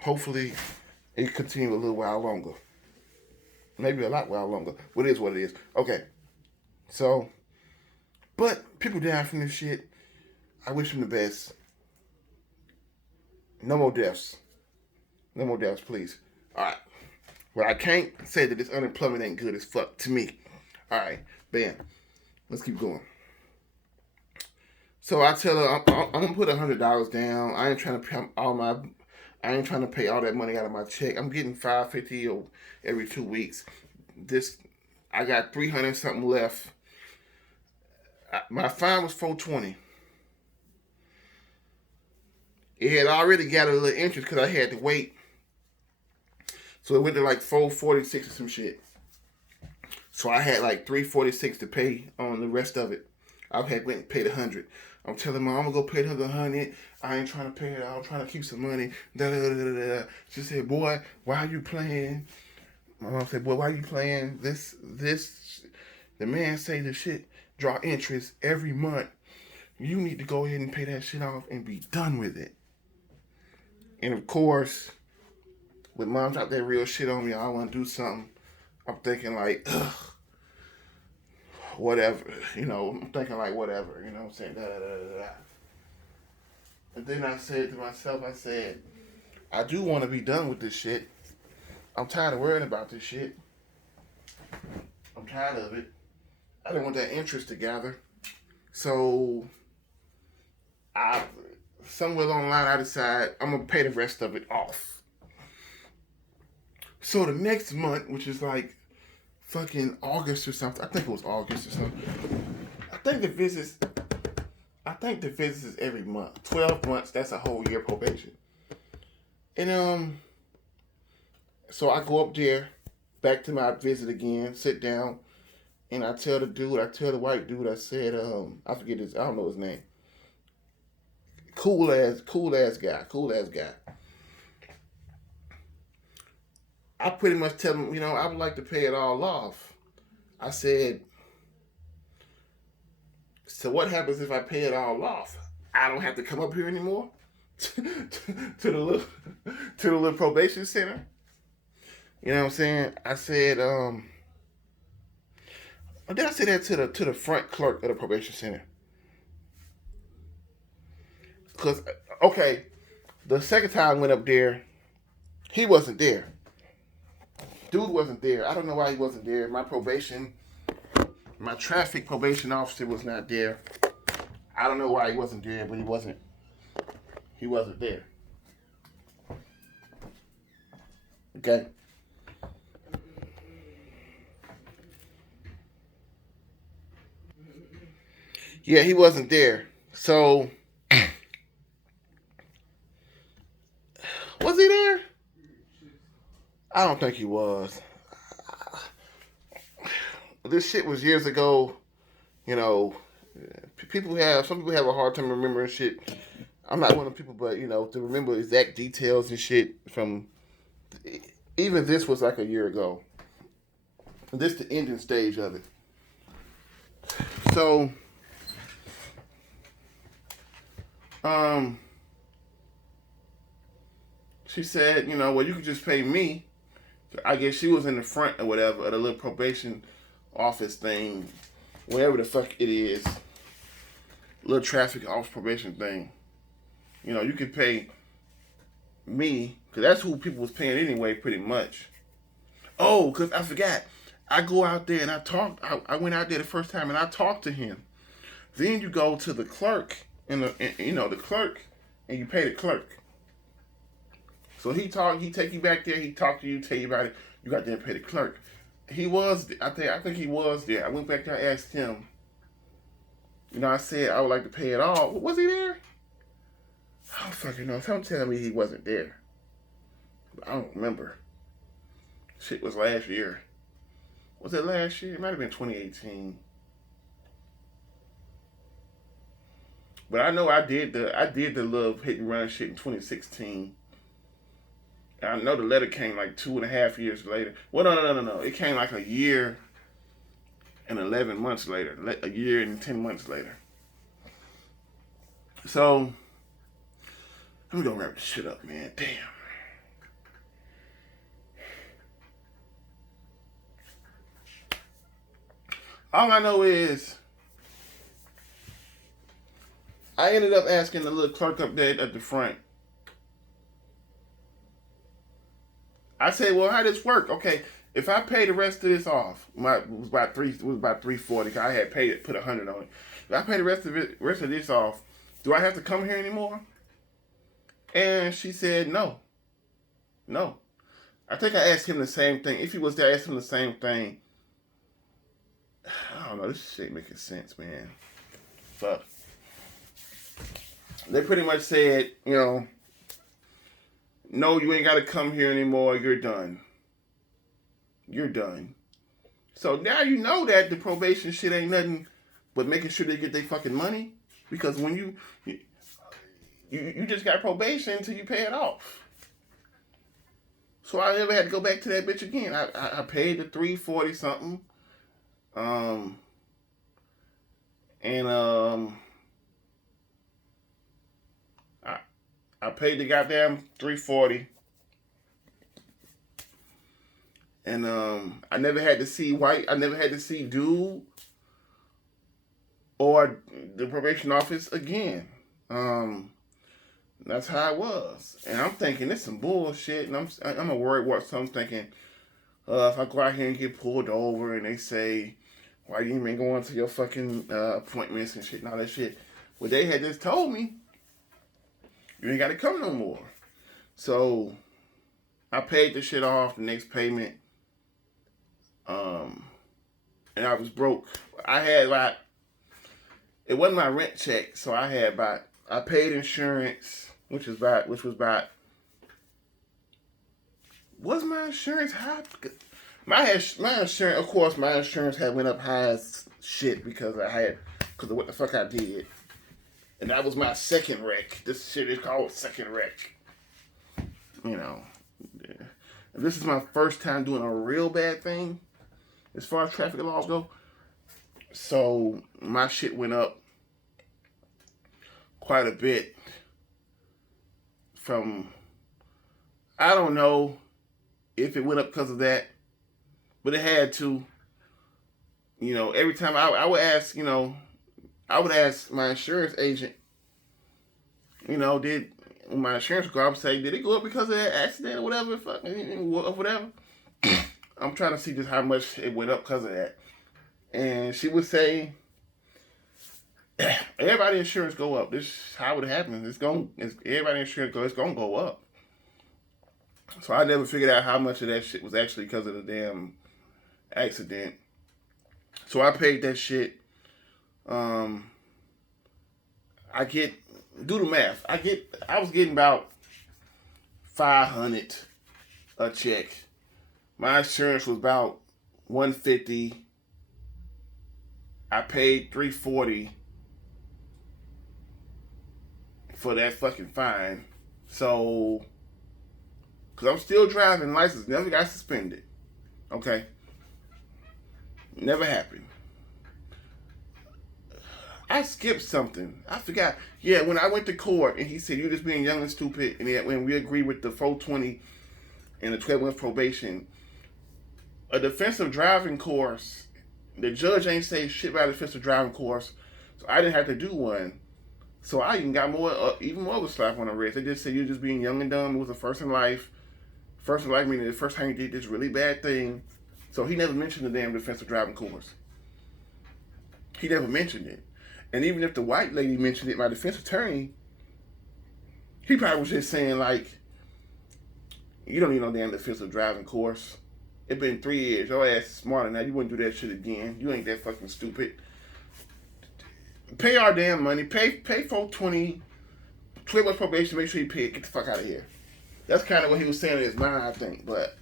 Hopefully, it continue a little while longer. Maybe a lot while longer. But it is what it is. Okay. So, but people dying from this shit. I wish them the best. No more deaths. No more deaths, please. Alright. Well, I can't say that this unemployment ain't good as fuck to me. Alright. Bam. Let's keep going. So I tell her, I'm gonna put $100 down. I ain't trying to pay all that money out of my check. I'm getting $550 every 2 weeks. I got $300 something left. My fine was $420. It had already got a little interest because I had to wait. So it went to like $446 or some shit. So I had like $346 to pay on the rest of it. I had went and paid $100. I'm telling mom, I'm gonna go pay another $100. I ain't trying to pay it. I'm trying to keep some money. Da, da, da, da, da. She said, boy, why are you playing? My mom said, boy, why are you playing this? The man say the shit draw interest every month. You need to go ahead and pay that shit off and be done with it. And of course, when mom dropped that real shit on me, I want to do something. I'm thinking like, ugh, whatever. You know, I'm thinking like, whatever. You know what I'm saying? Da, da, da, da, da. And then I said to myself, I said, I do want to be done with this shit. I'm tired of worrying about this shit. I'm tired of it. I didn't want that interest to gather. So, somewhere along the line, I decided I'm going to pay the rest of it off. So the next month, which is like fucking August or something. I think it was August or something. I think the visits is every month. 12 months, that's a whole year probation. And so I go up there, back to my visit again, sit down, and I tell the white dude, I said, I forget I don't know his name. Cool ass guy. I pretty much tell him, I would like to pay it all off. I said, so what happens if I pay it all off? I don't have to come up here anymore to the little probation center. You know what I'm saying? I said, did I say that to the front clerk of the probation center? Because, okay, the second time I went up there, he wasn't there. Dude wasn't there. I don't know why he wasn't there. My traffic probation officer was not there. I don't know why he wasn't there, but he wasn't there. Okay. Yeah, he wasn't there. So, was he there? I don't think he was. This shit was years ago. Some people have a hard time remembering shit. I'm not one of the people, but to remember exact details and shit from even this was like a year ago. This the ending stage of it. So, she said, well, you could just pay me. I guess she was in the front or whatever of the little probation office thing, whatever the fuck it is, little traffic office probation thing. You could pay me, because that's who people was paying anyway, pretty much. Oh, because I forgot. I go out there and I went out there the first time and I talked to him. Then you go to the clerk, the clerk, and you pay the clerk. So he take you back there, he talk to you, tell you about it. You got there and pay the clerk. He was, I think he was there. I went back there, I asked him. I said I would like to pay it all. Was he there? I don't fucking know. Someone telling me he wasn't there. But I don't remember. Shit was last year. Was it last year? It might have been 2018. But I know I did the little hit and run shit in 2016. I know the letter came like 2.5 years later. Well, no. It came like a year and 11 months later. A year and 10 months later. So, let me go wrap this shit up, man. Damn. All I know is, I ended up asking the little clerk up there at the front. I said, well, how this work? Okay, if I pay the rest of this off, it was about $340. I had put 100 on it. If I pay the rest of this off, do I have to come here anymore? And she said, no. I think I asked him the same thing. If he was there, I asked him the same thing. I don't know. This shit ain't making sense, man. Fuck. They pretty much said, no, you ain't got to come here anymore. You're done. So now you know that the probation shit ain't nothing but making sure they get their fucking money. Because when you just got probation until you pay it off. So I never had to go back to that bitch again. I paid the $340 something. I paid the goddamn $340. And I never had to see White. I never had to see Dude or the probation office again. That's how it was. And I'm thinking it's some bullshit. And I'm a worried what. So I'm thinking, if I go out here and get pulled over and they say, why you even going to your fucking appointments and shit and all that shit. Well, they had just told me, you ain't got to come no more. So I paid the shit off, the next payment. And I was broke. I had like, it wasn't my rent check, so I paid insurance, which was about, was my insurance high? My insurance, of course, my insurance had went up high as shit because of what the fuck I did. And that was my second wreck. This shit is called second wreck. You know, yeah. This is my first time doing a real bad thing as far as traffic laws go. So my shit went up quite a bit from, I don't know if it went up because of that, but it had to. You know, every time I would ask, you know, I would ask my insurance agent, you know, when my insurance would go, I would say, did it go up because of that accident or whatever, whatever? I'm trying to see just how much it went up because of that. And she would say, everybody insurance go up. This is how it happens. Everybody insurance it's gonna go up. So I never figured out how much of that shit was actually because of the damn accident. So I paid that shit. Do the math. I was getting about $500 a check. My insurance was about $150. I paid $340 for that fucking fine. So, cause I'm still driving, license never got suspended. Okay. Never happened. I skipped something. I forgot. Yeah, when I went to court and he said, you're just being young and stupid, and yet when we agreed with the 420 and the 12-month probation, a defensive driving course, the judge ain't say shit about a defensive driving course, so I didn't have to do one. So I even got even more of a slap on the wrist. They just said you're just being young and dumb. It was a first in life. First in life meaning the first time you did this really bad thing. So he never mentioned the damn defensive driving course. He never mentioned it. And even if the white lady mentioned it, my defense attorney, he probably was just saying like, you don't need no damn defensive driving course. It's been 3 years. Your ass is smarter now. You wouldn't do that shit again. You ain't that fucking stupid. Pay our damn money. Pay 420, 12 months probation, make sure you pay it. Get the fuck out of here. That's kind of what he was saying in his mind, I think. But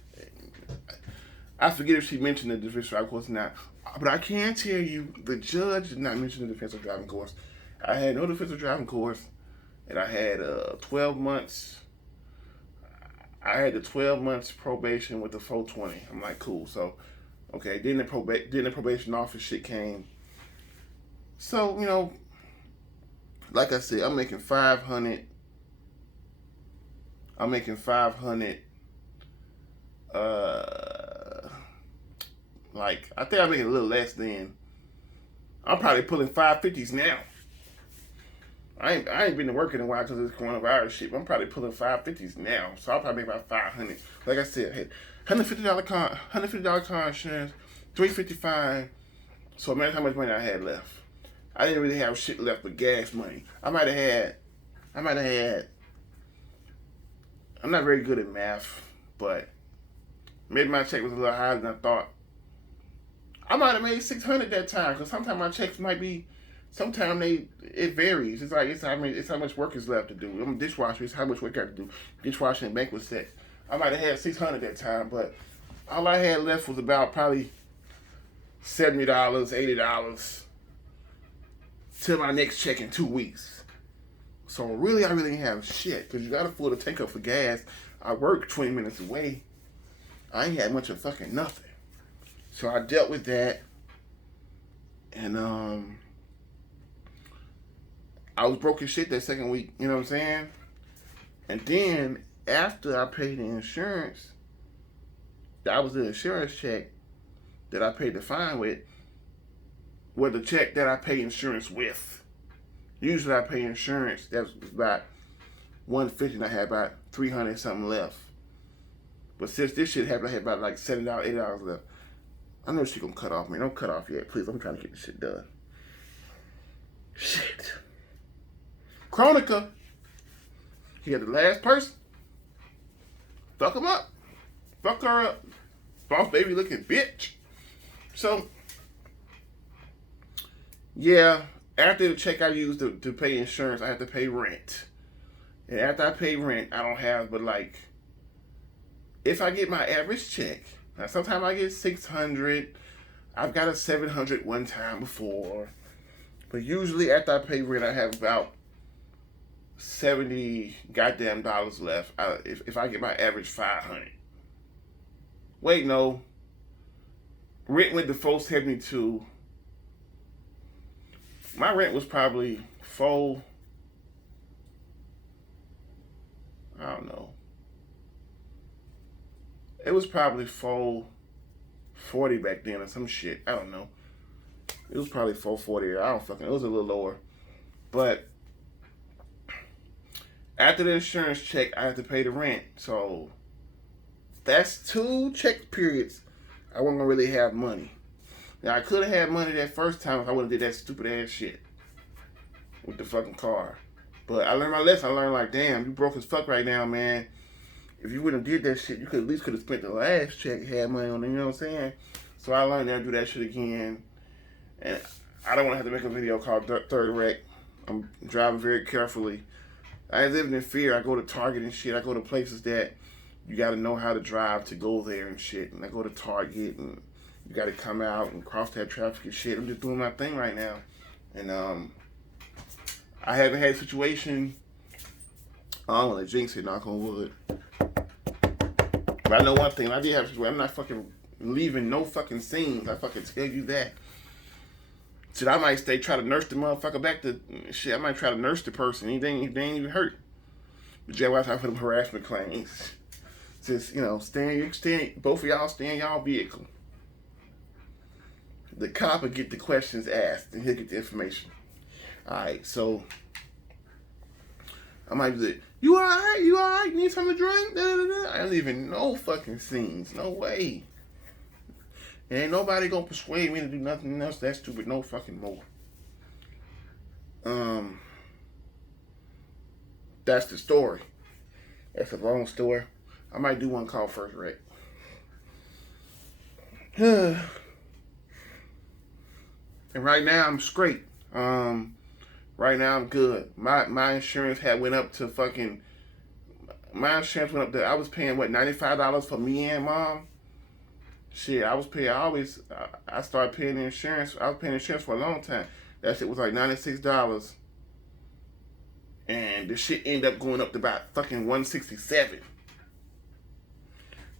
I forget if she mentioned the defensive driving course or not. But I can tell you, the judge did not mention the defensive driving course. I had no defensive driving course, and I had 12 months. I had the 12 months probation with the 420. I'm like, cool. So, okay. Then the probation office shit came. So, you know, like I said, I'm making 500. Like, I think I'm making a little less than. I'm probably pulling 550s now. I ain't been to work in a while because of this coronavirus shit, but I'm probably pulling 550s now. So I'll probably make about 500. Like I said, hey, $150 car insurance, $355. So imagine how much money I had left. I didn't really have shit left but gas money. I might have had, I'm not very good at math, but maybe my check was a little higher than I thought. I might have made $600 that time, because sometimes my checks might be, sometimes it varies. It's like, it's how much work is left to do. I'm a dishwasher, it's how much work I got to do. Dishwashing and banquet set. I might have had $600 that time, but all I had left was about probably $70, $80 till my next check in 2 weeks. So really, I really didn't have shit, because you got to afford to take up for gas. I work 20 minutes away. I ain't had much of fucking nothing. So I dealt with that, and I was broke as shit that second week, you know what I'm saying? And then, after I paid the insurance, that was the insurance check that I paid the fine with, was the check that I pay insurance with. Usually I pay insurance, that was about $150, and I had about $300 something left. But since this shit happened, I had about like $7, $8 left. I know she gonna cut off me. Don't cut off yet, please. I'm trying to get this shit done. Shit. Chronica. He had the last person. Fuck him up. Fuck her up. Boss baby looking bitch. So, yeah, after the check I used to pay insurance, I had to pay rent. And after I pay rent, I don't have but like, if I get my average check, now sometimes I get 600. I've got a 700 one time before. But usually after I pay rent, I have about $70 goddamn dollars left. If I get my average 500. Wait, no. Rent went to 472. My rent was probably I don't know. It was probably 440 back then or some shit. I don't know. It was probably 440. I don't fucking. It was a little lower, but after the insurance check, I had to pay the rent. So that's 2 check periods. I wasn't gonna really have money. Now I could have had money that first time if I wouldn't did that stupid ass shit with the fucking car. But I learned my lesson. I learned like, damn, you broke as fuck right now, man. If you wouldn't have did that shit, you could at least could have spent the last check, had money on it. You know what I'm saying? So I learned never do that shit again. And I don't want to have to make a video called Third Wreck. I'm driving very carefully. I ain't living in fear. I go to Target and shit. I go to places that you got to know how to drive to go there and shit. And I go to Target and you got to come out and cross that traffic and shit. I'm just doing my thing right now. And I haven't had a situation. I don't want to jinx it, knock on wood. But I know one thing. I did have a situation. I'm not fucking leaving no fucking scenes. I fucking tell you that. Shit, I might try to nurse the motherfucker back to shit. I might try to nurse the person. They ain't even hurt. But yeah, I put them harassment claims. Just, you know, both of y'all stay in y'all vehicle. The cop will get the questions asked and he'll get the information. Alright, so I might be like, you alright? You alright? Need something to drink? Da, da, da. I don't even know fucking scenes. No way. Ain't nobody gonna persuade me to do nothing else that stupid no fucking more. That's the story. That's a long story. I might do one called First Wreck. And right now I'm straight. Right now I'm good. My insurance went up to I was paying what, $95 for me and mom. Shit, I started paying the insurance. I was paying insurance for a long time. That shit was like $96. And the shit ended up going up to about fucking $167.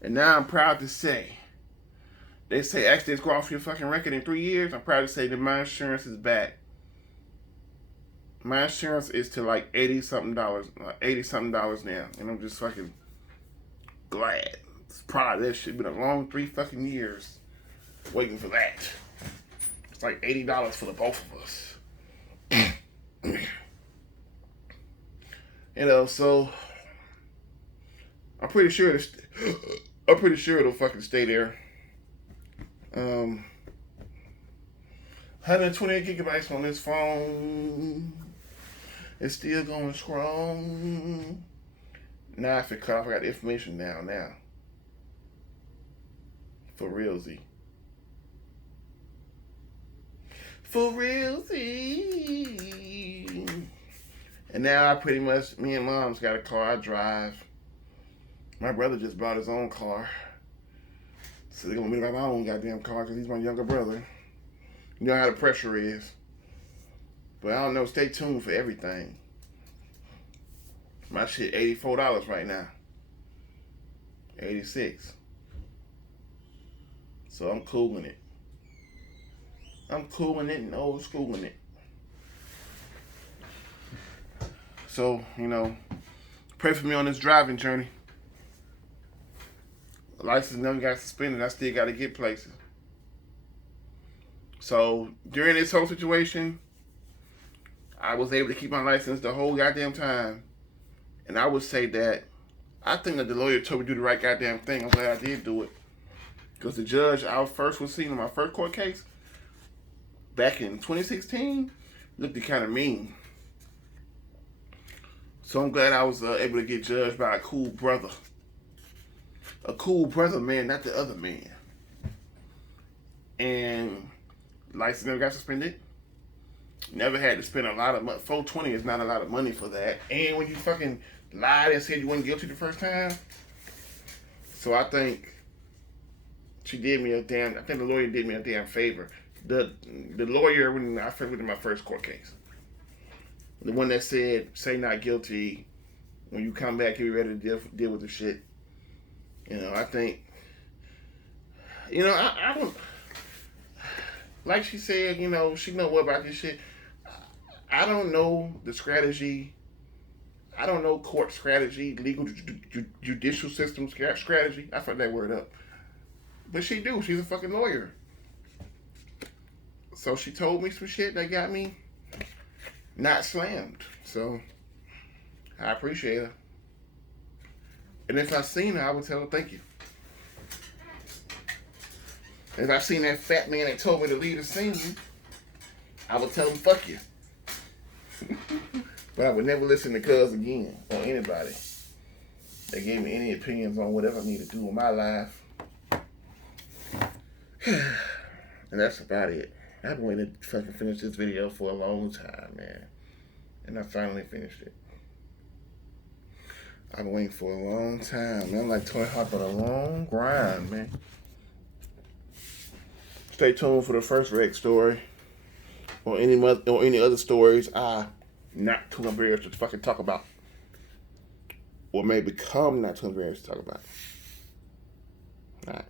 And now I'm proud to say, they say accidents go off your fucking record in 3 years. I'm proud to say that my insurance is back. My insurance is to like $80 something now. And I'm just fucking glad. Proud of that shit. Been a long 3 fucking years waiting for that. It's like $80 for the both of us. You know, so I'm pretty sure it'll fucking stay there. 128 gigabytes on this phone. It's still going strong. Now if it cut off, I got the information down now. For realsy. For realsy. And now me and mom's got a car I drive. My brother just bought his own car. So they're going to be like my own goddamn car because he's my younger brother. You know how the pressure is. But I don't know. Stay tuned for everything. My shit $84 right now. 86. So I'm cooling it. I'm cooling it and old schooling it. So, you know, pray for me on this driving journey. The license never got suspended. I still got to get places. So during this whole situation, I was able to keep my license the whole goddamn time. And I would say that I think that the lawyer told me to do the right goddamn thing. I'm glad I did do it. Because the judge I first was seeing in my first court case back in 2016 looked kind of mean. So I'm glad I was able to get judged by a cool brother. A cool brother, man, not the other man. And license never got suspended. Never had to spend a lot of money. $420 is not a lot of money for that. And when you fucking lied and said you weren't guilty the first time. So I think the lawyer did me a damn favor. The lawyer when I first went in my first court case. The one that said, say not guilty. When you come back, you'll be ready to deal with the shit. You know, I think, you know, I don't, like she said, you know, she know what about this shit. I don't know the strategy. I don't know court strategy, legal, judicial system strategy. I fucked that word up. But she do. She's a fucking lawyer. So she told me some shit that got me not slammed. So I appreciate her. And if I seen her, I would tell her thank you. If I seen that fat man that told me to leave the scene, I would tell him fuck you. But I would never listen to Cuz again or anybody that gave me any opinions on whatever I need to do in my life. And that's about it. I've been waiting to fucking finish this video for a long time, man. And I finally finished it. I've been waiting for a long time, man. I'm like Tony Hawk on a long grind, man. Stay tuned for the first Rex story. Or any other stories I'm not too embarrassed to fucking talk about. Or may become not too embarrassed to talk about. Alright.